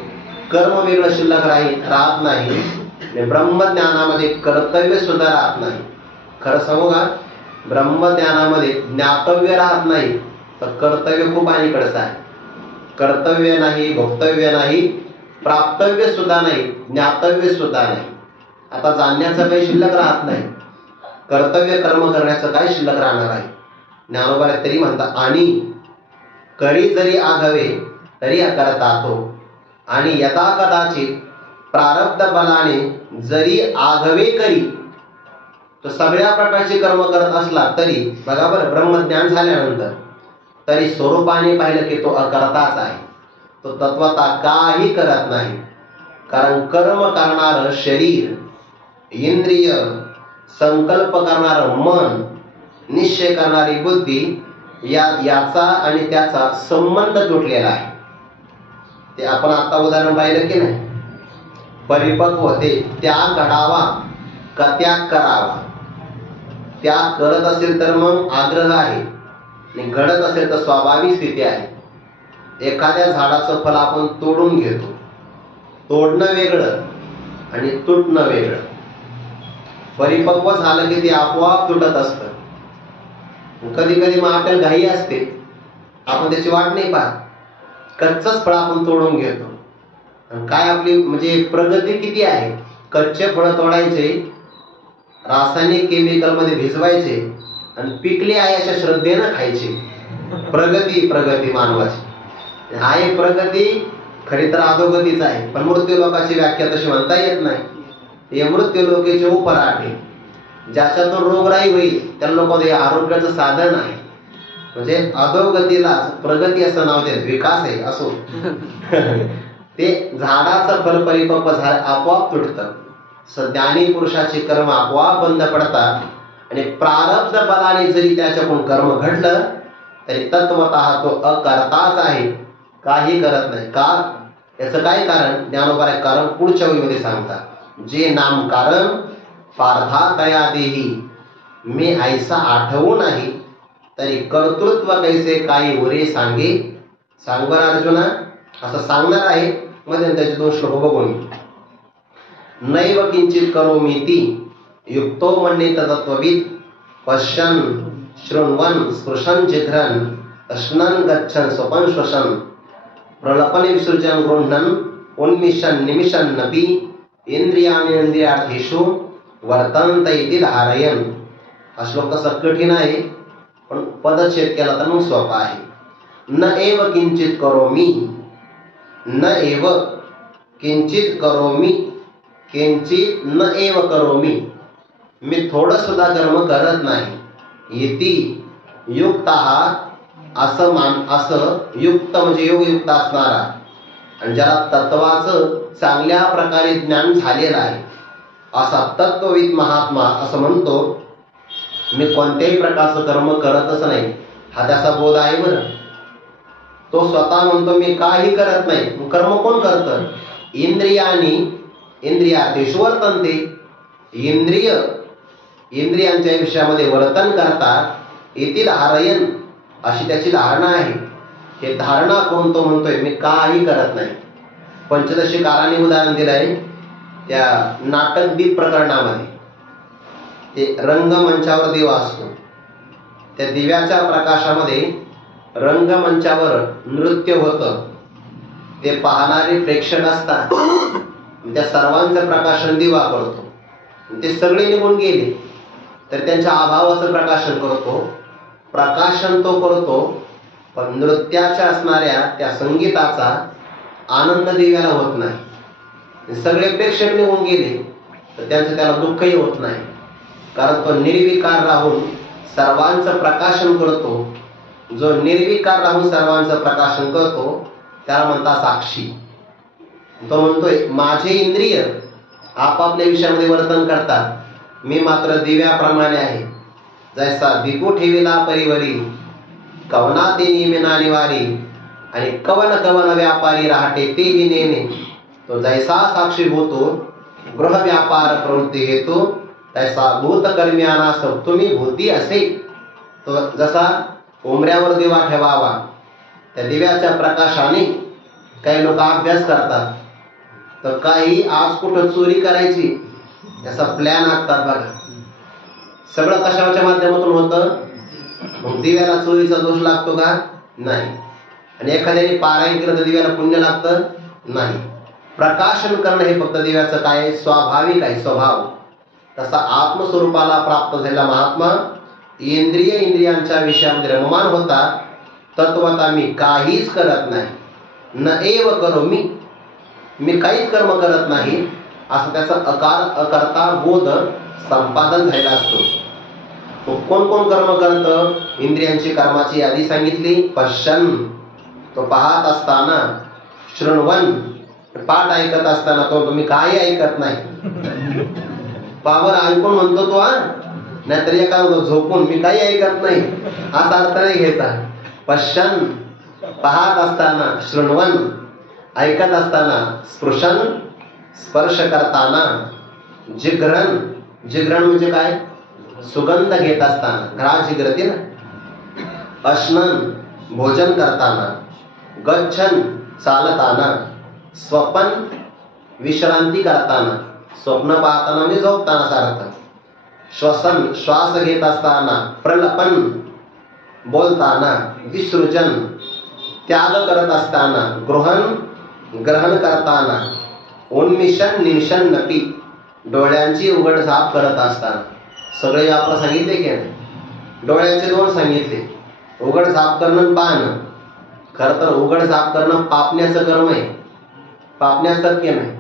कर्म वेगळं शिल्लक राहत नाही. ब्रह्मज्ञानामध्ये कर्तव्य सुद्धा राहत नाही. खरं सांगू का, ब्रह्मज्ञानामध्ये ज्ञातव्य राहत नाही तर कर्तव्य खूप अलीकडचं आहे. कर्तव्य नाही, भोक्तव्य नाही, प्राप्तव्य सुद्धा नाही, ज्ञातव्य सुद्धा नाही. आता जाणण्याचं काही शिल्लक राहत नाही, कर्तव्य कर्म करण्याचं काय शिल्लक राहणार आहे. ज्ञानोबा तरी म्हणतात, आणि करी जरी आघवे तरी करता तो, आणि यथा कदाचित प्रारब्ध बलाने जरी आघवे करी, तो सगळ्या प्रकारचे कर्म करत असला तरी बघा बरं, ब्रह्मज्ञान झाल्यानंतर तरी स्वरूपाने पाहिलं की तो अकर्ताच आहे. तो तत्वता काही करत नाही. कारण कर्म करणार शरीर, इंद्रिय, संकल्प करणार मन, निश्चय करणारी बुद्धी, याचा आणि त्याचा संबंध तुटलेला आहे. ते आपण आता उदाहरण पाहिलं की नाही. परिपक्वते त्याग घडावा का त्याग करावा. त्याग करत असेल तर मग आग्रह आहे, आणि घडत असेल तर स्वाभाविक स्थिती आहे. एखाद्या झाडाचं फळ आपण तोडून घेतो, तोडणं वेगळं आणि तुटणं वेगळं. परिपक्व झालं की ते आपोआप तुटत असतं. कधी कधी मग आपल्याला घाई असते, आपण त्याची वाट नाही पाहत, कच्चच फळ आपण तोडून घेतो. काय आपली म्हणजे प्रगती किती आहे. कच्चे फळ तोडायचे, रासायनिक केमिकल मध्ये भिजवायचे आणि पिकले आहे अशा श्रद्धेनं खायचे. प्रगती मानवाची आहे. प्रगती खरी तर अधोगतीच आहे, पण मृत्यू लोकाची व्याख्या तशी म्हणता येत नाही. हे मृत्यू लोकेचे उपराटे, ज्याच्यातून रोगराई होईल त्या लोक आरोग्याचं साधन आहे. म्हणजे अधोगतीला प्रगती असं नाव देत, विकास आहे असो. ते झाडाचं फल परिपक्व झालं आपोआप तुटतं. ज्ञानी पुरुषाचे कर्म आपोआप बंद पडतात, आणि प्रारब्ध बलाने जरी त्याच्याकडून कर्म घडलं तरी तत्वतः तो अकर्ताच आहे, काही करत नाही. का? याचं काय कारण? ज्ञानोबा कारण पुढच्या ओळीमध्ये सांगतात. जे नाम कारण पार्था तया देही, मी ऐसा आठवू नाही तरी कर्तृत्व कैसे काही उरे सांगे. सांग बरं अर्जुना, असं सांगणार आहे. मध्ये त्याचे 2 श्लोक बघून. नैव किंचित करोमि ती युक्तो मन्येत तत्त्वविद, पश्यन् शृण्वन् स्पृशन् जिघ्रन् अश्नन् गच्छन् स्वपन् श्वसन् प्रलपन् विसृजन् गृह्णन् उन्मिषन् निमिषन्नपि इंद्रियार्थेषु वर्तन्त इति धारयन्. हा श्लोक तसा कठीण आहे, पण पदच्छेद केला तर मग सोपा आहे. न एव किंचित करोमि, न एव किंचित करोमि, किंचित न एव करोमि, मी थोडं सुद्धा कर्म करत नाही. इति युक्तः, असं युक्त म्हणजे योगयुक्त असणारा, आणि ज्याला तत्वाचं चांगल्या प्रकारे ज्ञान झालेलं आहे असा तत्वविद महात्मा असं म्हणतो, मी कोणत्याही प्रकारचं कर्म करतच नाही. हा त्याचा बोध आहे बरं. तो स्वतः म्हणतो मी काही करत नाही. कर्म कोण करतं? इंद्रियार्थेषु वर्तन्ते. इंद्रियांच्या विषयामध्ये वर्तन करतात. इति धारयन्, अशी त्याची धारणा आहे. हे धारणा कोण? तो म्हणतोय मी काही करत नाही. पंचदशीकाराने उदाहरण दिलं आहे त्या नाटकदीप प्रकरणामध्ये. ते रंगमंचावर दिवा असतो, त्या दिव्याच्या प्रकाशामध्ये रंगमंचावर नृत्य होतं. ते पाहणारे प्रेक्षक असतात, त्या सर्वांचं प्रकाशन दिवा करतो. ते सगळे निघून गेले तर त्यांच्या अभावाचं प्रकाशन करतो. प्रकाशन तो करतो, पण नृत्याच्या असणाऱ्या त्या संगीताचा आनंद दिव्याला होत नाही. सगळे प्रेक्षक निघून गेले तर त्यांचं त्याला दुःखही होत नाही, कारण तो निर्विकार राहून सर्वांचं प्रकाशन करतो. जो निर्विकार राहून सर्वांचं प्रकाशन करतो त्याला म्हणतात साक्षी. तो म्हणतोय माझे इंद्रिय आपापल्या विषयामध्ये वर्तन करतात, मी मात्र दिव्याप्रमाणे आहे. जैसा दिगू ठेविला परिवरी, कवना ते नियमिना निवारी आणि कवन कवन व्यापारी राहते ते नेणे तो जैसा साक्षी होतो गृह व्यापार प्रवृत्ती घेतो तैसा भूत कर्म्याना तुम्ही भूती असे. तो जसा उमऱ्यावर दिवा ठेवावा त्या दिव्याच्या प्रकाशाने काही लोक अभ्यास करतात तर काही आज कुठं चोरी करायची याचा प्लॅन आखतात बघा. सगळं कशाच्या माध्यमातून होतं. मग दिव्याला चोरीचा दोष लागतो का? नाही. आणि एखाद्याने पारायण केलं तर दिव्याला पुण्य लागतं? नाही. प्रकाशन करणं हे फक्त दिव्याचं काय स्वाभाविक आहे स्वभाव. तसा आत्मस्वरूपाला प्राप्त झालेला महात्मा इंद्रियांच्या विषयामध्ये रममान होता. तत्वता मी काहीच करत नाही. न एव करो मी काहीच कर्म करत नाही असं त्याचा अकर्ता बोध संपादन झालेला असतो. कोण कोण कर्म करतं? इंद्रियांची कर्माची यादी सांगितली. पश्यन तो पाहत असताना, शृण्वन पाठ ऐकत असताना तो तुम्ही काही ऐकत नाही. पावर ऐकून म्हणतो तो नाहीतर एका झोपून मी काही ऐकत नाही असा अर्थ नाही घ्यायचा. पश्यन पाहत असताना, शृण्वन ऐकत असताना, स्पृशन स्पर्श करताना, जिघ्रन जिघ्रन म्हणजे काय सुगंध घेत असताना घ्राण जिग्रते ना. अश्नन भोजन करताना, गच्छन चालताना, स्वपन विश्रांती करताना, स्वप्न पाहताना म्हणजे झोपताना सारखं, श्वसन श्वास घेत असताना, प्रलपन बोलताना, विसृजन त्याग करत असताना, गृहण ग्रहण करताना, उन्मिशन निमिशन नपी डोळ्यांची उघडझाप करत असताना. सगळे व्यापार सांगितले की नाही? डोळ्यांचे दोन सांगितले, उघडझाप करणं पाहणं. खरं तर उघडझाप करणं पापण्याचं कर्म आहे, पापण्यास सत्य नाही.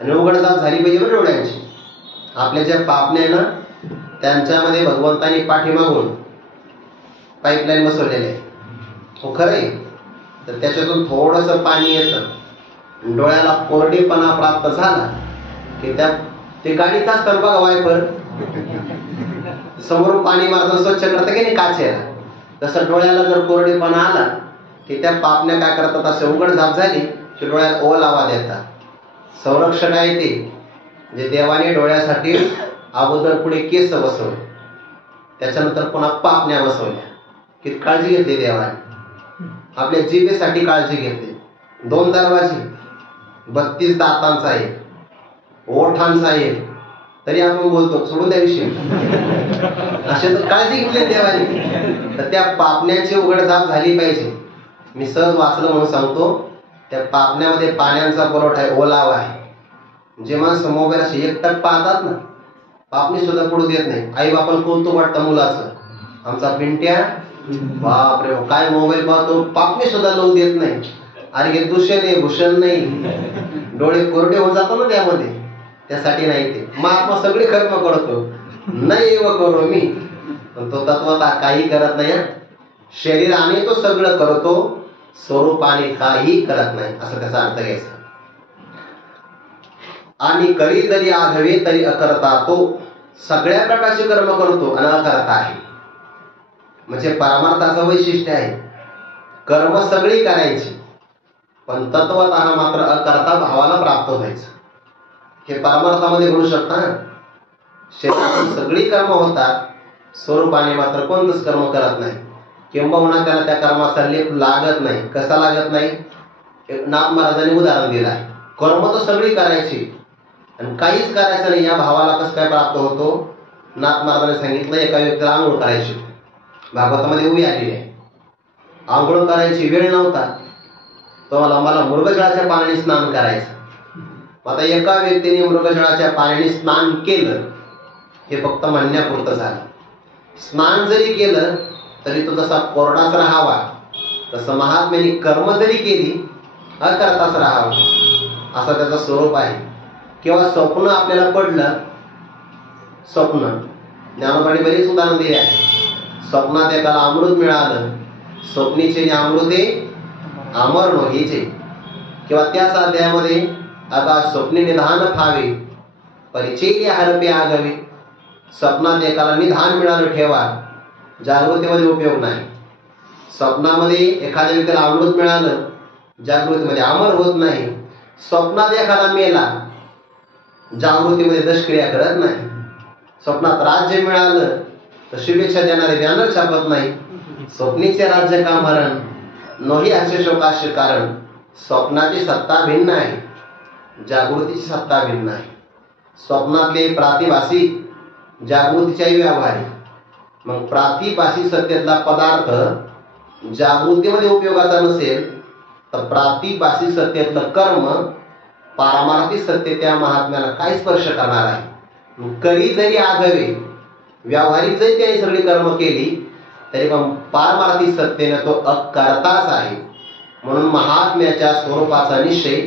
आणि उघडझाप झाली पाहिजे बरं डोळ्यांची. आपल्या ज्या पापण्या आहे ना त्यांच्यामध्ये भगवंतानी पाठीमागून पाईपलाईन बसवलेले आहे. हो खरं आहे. तर त्याच्यातून थोडंसं पाणी येतं, डोळ्याला कोरडेपणा प्राप्त झाला की ते गाडीच असतात बघा वायपर समोरून पाणी मारतं स्वच्छ करतं की नाही काचेला. तसं डोळ्याला जर कोरडेपणा आला की त्या पापण्या काय करतात, असे उघडझाप झाली की डोळ्यात ओलावा देतात. संरक्षण आहे ते जे देवाने डोळ्यासाठी अगोदर पुढे केस बसवले, त्याच्यानंतर पुन्हा पापण्या बसवल्या. किती काळजी घेतली देवाने. आपल्या जिभेसाठी काळजी घेतली. 2 दरवाजे, 32 दातांचा आहे, ओठांचा आहे, तरी आपण बोलतो सोडून द्या विषय. असे तर काळजी घेतली देवाने. तर त्या पापण्याची उघडझाप झाली पाहिजे. मी सहज वाचलं म्हणून सांगतो. त्या पापण्यामध्ये पाण्याचा पुरवठा आहे, ओलावा आहे. जे माणसं मोबाईल असे एकटक पाहतात ना, पापणी सुद्धा पडू देत नाही. आई बापाला कौतुक वाटतं मुलाचं, आमचा पिंट्या बापरे काय मोबाईल पाहतो, पापणी सुद्धा लावू देत नाही. अरे हे दूषण आहे, भूषण नाही, डोळे कोरडे होऊन जातो ना त्यामध्ये. त्यासाठी नाही ते महात्मा सगळे कर्म करतो. नाही व करो मी, पण तो तत्वता काही करत नाही. शरीराने तो सगळं करतो, स्वरूपाने काही करत नाही असं त्याचा अर्थ घ्यायचा. आणि करी जरी आघवे तरी अकर्ता तो सगळ्या प्रकारचे कर्म करतो आणि अकर्ता आहे. म्हणजे परमार्थाचं वैशिष्ट्य आहे. कर्म सगळी करायची पण तत्वतः मात्र अकर्ता भावाला प्राप्त व्हायचं. हे परमार्थामध्ये घडू शकतं. शरीरातून सगळी कर्म होतात, स्वरूपाने मात्र कोणतंच कर्म करत नाही. किंबहुना त्याला त्या कर्माचा लेप लागत नाही. कसा लागत नाही? नाथ महाराजांनी उदाहरण दिलं आहे. कर्म तर सगळी करायची आणि काहीच करायचं नाही या भावाला कसं काय प्राप्त होतो? नाथ महाराजांनी सांगितलं, एका व्यक्तीला आंघोळ करायची, भागवतामध्ये उभी आलेली आहे. आंघोळ करायची वेळ नव्हता, तो मला मृगजळाच्या पाण्याने स्नान करायचं. आता एका व्यक्तीने मृगजळाच्या पाण्याने स्नान केलं, हे फक्त म्हणण्यापुरतं झालं. स्नान जरी केलं तरी तो जसा कोरडाच राहावा, तसं महात्म्याने कर्म जरी केली अकर्ताच राहावं असं त्याचं स्वरूप आहे. किंवा स्वप्न आपल्याला पडलं, स्वप्न ज्ञानोबाने बरीच उदाहरण दिली आहे. स्वप्नात एकाला अमृत मिळालं, स्वप्नीचे अमृते अमर नोहीचे. किंवा त्याच अध्यायामध्ये आता स्वप्ने निधान फावे परिचय हरपे आगवे. स्वप्नात एकाला निधान मिळालं ठेवा, जागृतीमध्ये उपयोग नाही. स्वप्नामध्ये एखाद्या व्यक्तीला अमृत मिळालं, जागृतीमध्ये अमर होत नाही. स्वप्नात एखादा मेला, जागृतीमध्ये दशक्रिया करत नाही. स्वप्नात राज्य मिळालं तर शुभेच्छा देणारे बॅनर छापत नाही. स्वप्नीचे राज्य का मरण, नोही असे शोकास्य कारण. स्वप्नाची सत्ता भिन्न आहे, जागृतीची सत्ता भिन्न आहे. स्वप्नातले प्रातिभासिक, जागृतीच्याही व्यावहारिक. मग प्रातिभासिक सत्तेतला पदार्थ जागृतीमध्ये उपयोगाचा नसेल तर प्रातिभासिक सत्तेतलं कर्म पारमार्थिक सत्य त्या महात्म्याला काय स्पर्श करणार आहे. करी जरी आघवे, व्यावहारिक जरी त्याने सगळी कर्म केली तरी पण पारमार्थिक सत्तेने तो अकर्ताच आहे. म्हणून महात्म्याच्या स्वरूपाचा निश्चय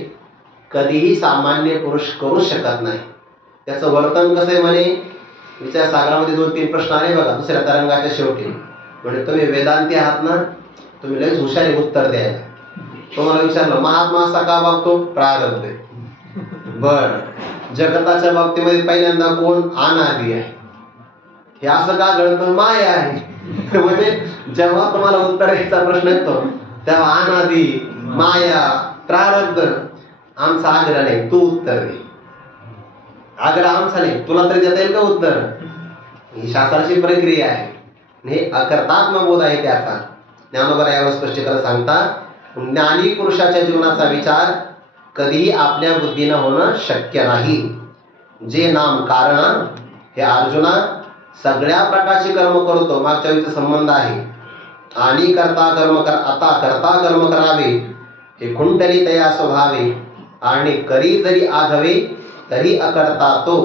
कधीही सामान्य पुरुष करू शकत नाही. त्याचं वर्तन कसं आहे म्हणे, विचारसागरामध्ये 2-3 प्रश्न आले बघा दुसऱ्या तरंगाच्या शेवटी. म्हणजे तुम्ही वेदांती आहात ना, तुम्ही लयच हुशारी उत्तर द्यायला. तुम्हाला विचारलं महात्मा असा का वागतो, प्रारब्ध आहे. बर, जगताच्या बाबतीमध्ये पहिल्यांदा कोण, अनादि आहे. हे असं का घडतं, माया आहे. म्हणजे जेव्हा तुम्हाला उत्तर द्यायचा प्रश्न येतो तेव्हा अनादि, माया, प्रारब्ध. आमचा आग्रह नाही, तू उत्तर दे. आग्रह आमचा नाही, तुला तरी देता येईल का उत्तर. ही शास्त्राची प्रक्रिया आहे. हे अकर्तात्मबोध आहे त्याचा. ज्ञानोबा यावर स्पष्टीकरण सांगतात, ज्ञानी पुरुषाच्या जीवनाचा विचार कधीही आपल्या बुद्धीनं होणं शक्य नाही. जे नाम कारण, हे अर्जुना सगळ्या प्रकारचे कर्म करतो, मागच्या वेळीचा संबंध आहे. आणि करता कर्म कर, आता करता कर्म करावे, हे कुंडली तया स्वभावे. आणि करी जरी आघवे तरी अकर्ता तो.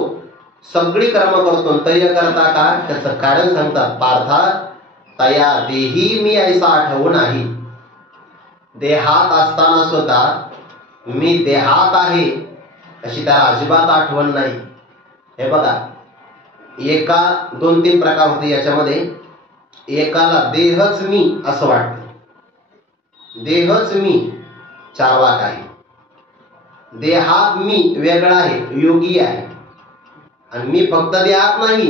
सगळी कर्म करतो तरी अकर्ता का, त्याचं कारण सांगतात. पार्था तया देही मी ऐसा आठवू नाही. देहात असताना सुद्धा मी देहात आहे अशी त्याला अजिबात आठवण नाही. हे बघा, एका 2-3 प्रकार होते याच्यामध्ये. एकाला देहच मी असं वाटतं, देहच मी चार्वाक आहे. देहात मी वेगळा आहे, योगी आहे. आणि मी फक्त देहात नाही,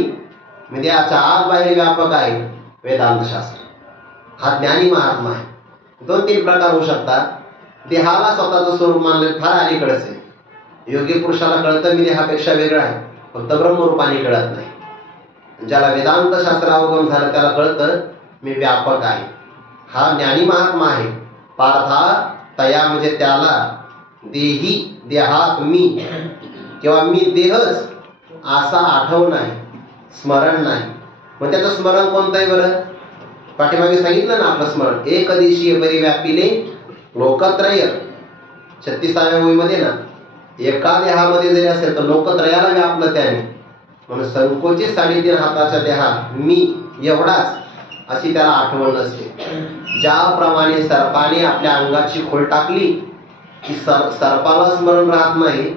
मी देहाच्या आत बाहेर व्यापक आहे, वेदांत शास्त्र. हा ज्ञानी महात्मा आहे. 2-3 प्रकार होऊ शकतात. देहाला स्वतःचं स्वरूप मानले फार अलीकडच आहे. योगी पुरुषाला कळतं मी देहापेक्षा वेगळा आहे, फक्त ब्रह्मरूपाने कळत नाही. ज्याला वेदांत शास्त्र अवगम झालं त्याला कळतं मी व्यापक आहे. हा ज्ञानी महात्मा आहे. पार्था तया म्हणजे त्याला देही, देहात मी किंवा मी देहच असा आठव नाही, स्मरण नाही. मग त्याचं स्मरण कोणतं आहे बरं, पाठीमागे सांगितलं ना आपलं स्मरण. एक दिवशीय परिव्यापिले लोकत्रय, 36व्या ओळीमध्ये ना, एका देहामध्ये जरी असेल तर लोकत्रयाला व्यापलं त्याने. म्हणून संकोचित 3.5 हाताच्या देहात मी एवढाच अशी त्याला आठवण नसते. ज्याप्रमाणे सर्पाने आपल्या अंगाची खोल टाकली की सर्पाला स्मरण राहत नाही,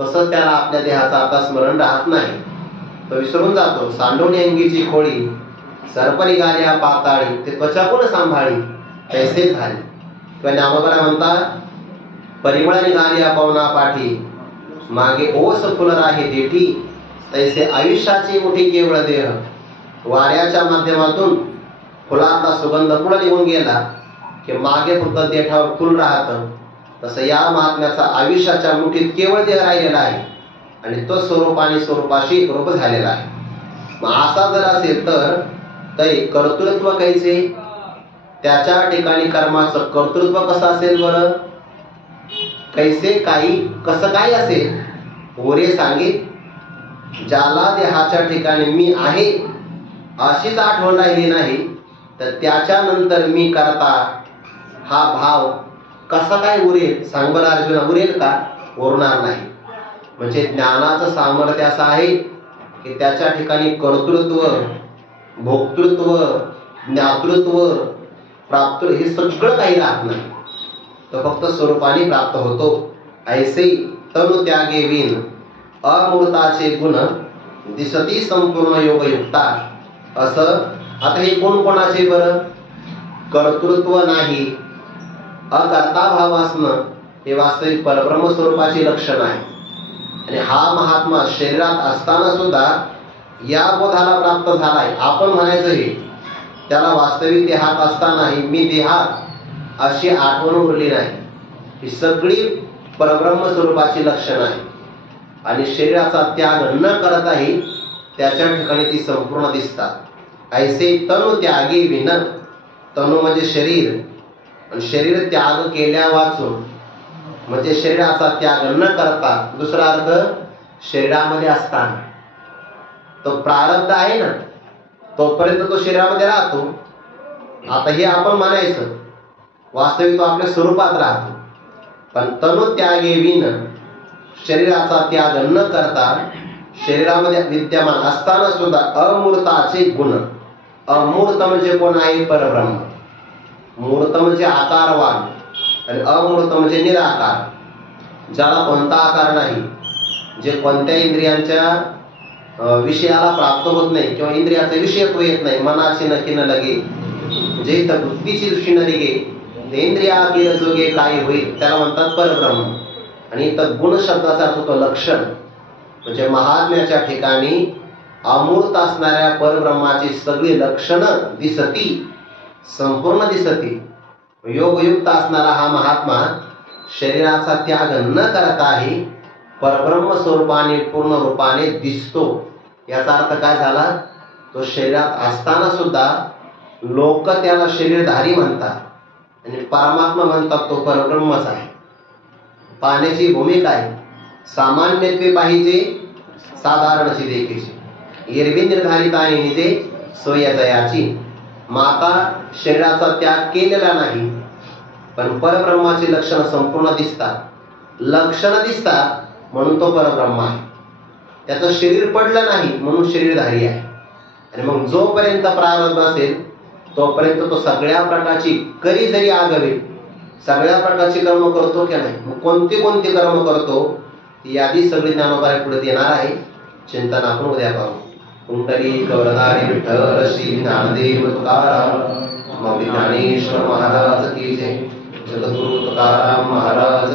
तसंच त्याला आपल्या देहाचं आता स्मरण राहत नाही. तो विसरून जातो. सांडोणी अंगीची खोळी सर्प निघाल्या पाताळी, ते त्वचा कोण सांभाळी, तैसे झाले. किंवा ज्ञानोबा म्हणतात, परिमळ निघाल्या पवना पाठी, मागे ओस फुल राही देठी, तैसे आयुष्याची मोठी केवळ देह. वाऱ्याच्या माध्यमातून फुलातला सुगंध पुढे निघून गेला की मागे फक्त देठावर फुल राहतं, तसं या महात्म्याचा आयुष्याच्या मुठीत केवळ देह राहिलेला आहे आणि तो स्वरूपाने स्वरूपाशी रूप झालेला आहे. मग असा जर असेल तर कर्तृत्व कैसे, त्याच्या ठिकाणी कर्माचं कर्तृत्व कसं असेल बरं, कैसे काही कसं काय असेल. वरे सांगे, ज्याला देहाच्या ठिकाणी मी आहे अशीच आठवण राहिली नाही तर त्याच्यानंतर मी करता हा भाव कसा काय उरेल, सांग बरं अर्जुना, उरेल का, उरणार नाही. म्हणजे ज्ञानाचं सामर्थ्य असं आहे की त्याच्या ठिकाणी कर्तृत्व, भोक्तृत्व, ज्ञातृत्व, प्राप्त हे सगळं काही राहत नाही. तो फक्त स्वरूपाने प्राप्त होतो. ऐसे तनु त्यागे विन अमूर्ताचे गुण दिसती संपूर्ण योगयुक्ता. असं आता हे कोण कोणाचे बरं, कर्तृत्व नाही, अकर्ता भाव असणं हे वास्तविक परब्रह्म स्वरूपाचे लक्षण आहे. आणि हा महात्मा शरीरात असताना सुद्धा या बोधाला प्राप्त झालाय. आपण म्हणायचं हे त्याला वास्तविक देहात असतानाही मी देहात अशी आठवण उरली नाही. ही सगळी परब्रह्म स्वरूपाची लक्षणं आहे. आणि शरीराचा त्याग न करताही त्याच्या ठिकाणी ती संपूर्ण दिसतात. ऐसे तनु त्यागी विन, तनु म्हणजे शरीर, आणि शरीर त्याग केल्या वाचून म्हणजे शरीराचा त्याग न करता. दुसरा अर्थ शरीरामध्ये असताना. तो प्रारब्ध आहे ना, तोपर्यंत तो शरीरामध्ये राहतो. आता हे आपण म्हणायचं, वास्तविक तो आपल्या स्वरूपात राहतो. पण तनु त्यागे विन, शरीराचा त्याग न करता शरीरामध्ये विद्यमान असताना सुद्धा अमूर्ताचे गुण. अमूर्त म्हणजे कोण आहे? परब्रह्म. मूर्त म्हणजे आकारवान आणि अमूर्त म्हणजे निराकार, ज्याला कोणता आकार नाही, जे कोणत्या इंद्रियांच्या विषयाला प्राप्त होत नाही किंवा इंद्रियाचे विषयत्व येत नाही. मनाची नकी न लगे, जे इथं वृत्तीची दृष्टी न निघे, इंद्रिया केलं जोगे काही होईल, त्याला म्हणतात परब्रह्म. आणि इथं गुण शब्दाचा अर्थ होतो लक्षण, म्हणजे महात्म्याच्या ठिकाणी अमूर्त असणाऱ्या परब्रह्माची सगळी लक्षणं दिसती, संपूर्ण दिसती. योगयुक्त असणारा हा महात्मा शरीराचा त्याग न करताही परब्रह्म स्वरूपाने पूर्ण रूपाने दिसतो. याचा अर्थ काय झाला? तो शरीरात असताना सुद्धा लोक त्याला शरीरधारी म्हणतात आणि परमात्मा म्हणतात तो परब्रह्मच आहे. पाण्याची भूमिका आहे, सामान्यत्वे पाहिजे साधारणची देखील. एरवी निर्धारित आहे निजे सोयजयाची. माता शरीराचा त्याग केलेला नाही, पण परब्रह्माची लक्षणं संपूर्ण दिसतात. लक्षणं दिसतात म्हणून तो परब्रह्म आहे. त्याचं शरीर पडलं नाही म्हणून शरीरधारी आहे. आणि मग जोपर्यंत प्रारब्ध असेल तोपर्यंत तो सगळ्या प्रकारची करी जरी आगवे, सगळ्या प्रकारची कर्म करतो की नाही, मग कोणती कोणती कर्म करतो ती यादी सगळी ज्ञानोबाई पुढे देणार आहे. चिंतन आपण उद्या पाहू. कुंडली कवरदारी विठ्ठल श्री ज्ञानदेव तुकाराम. मग ज्ञानेश्वर महाराज की जय. जगद्गुरु तुकाराम महाराज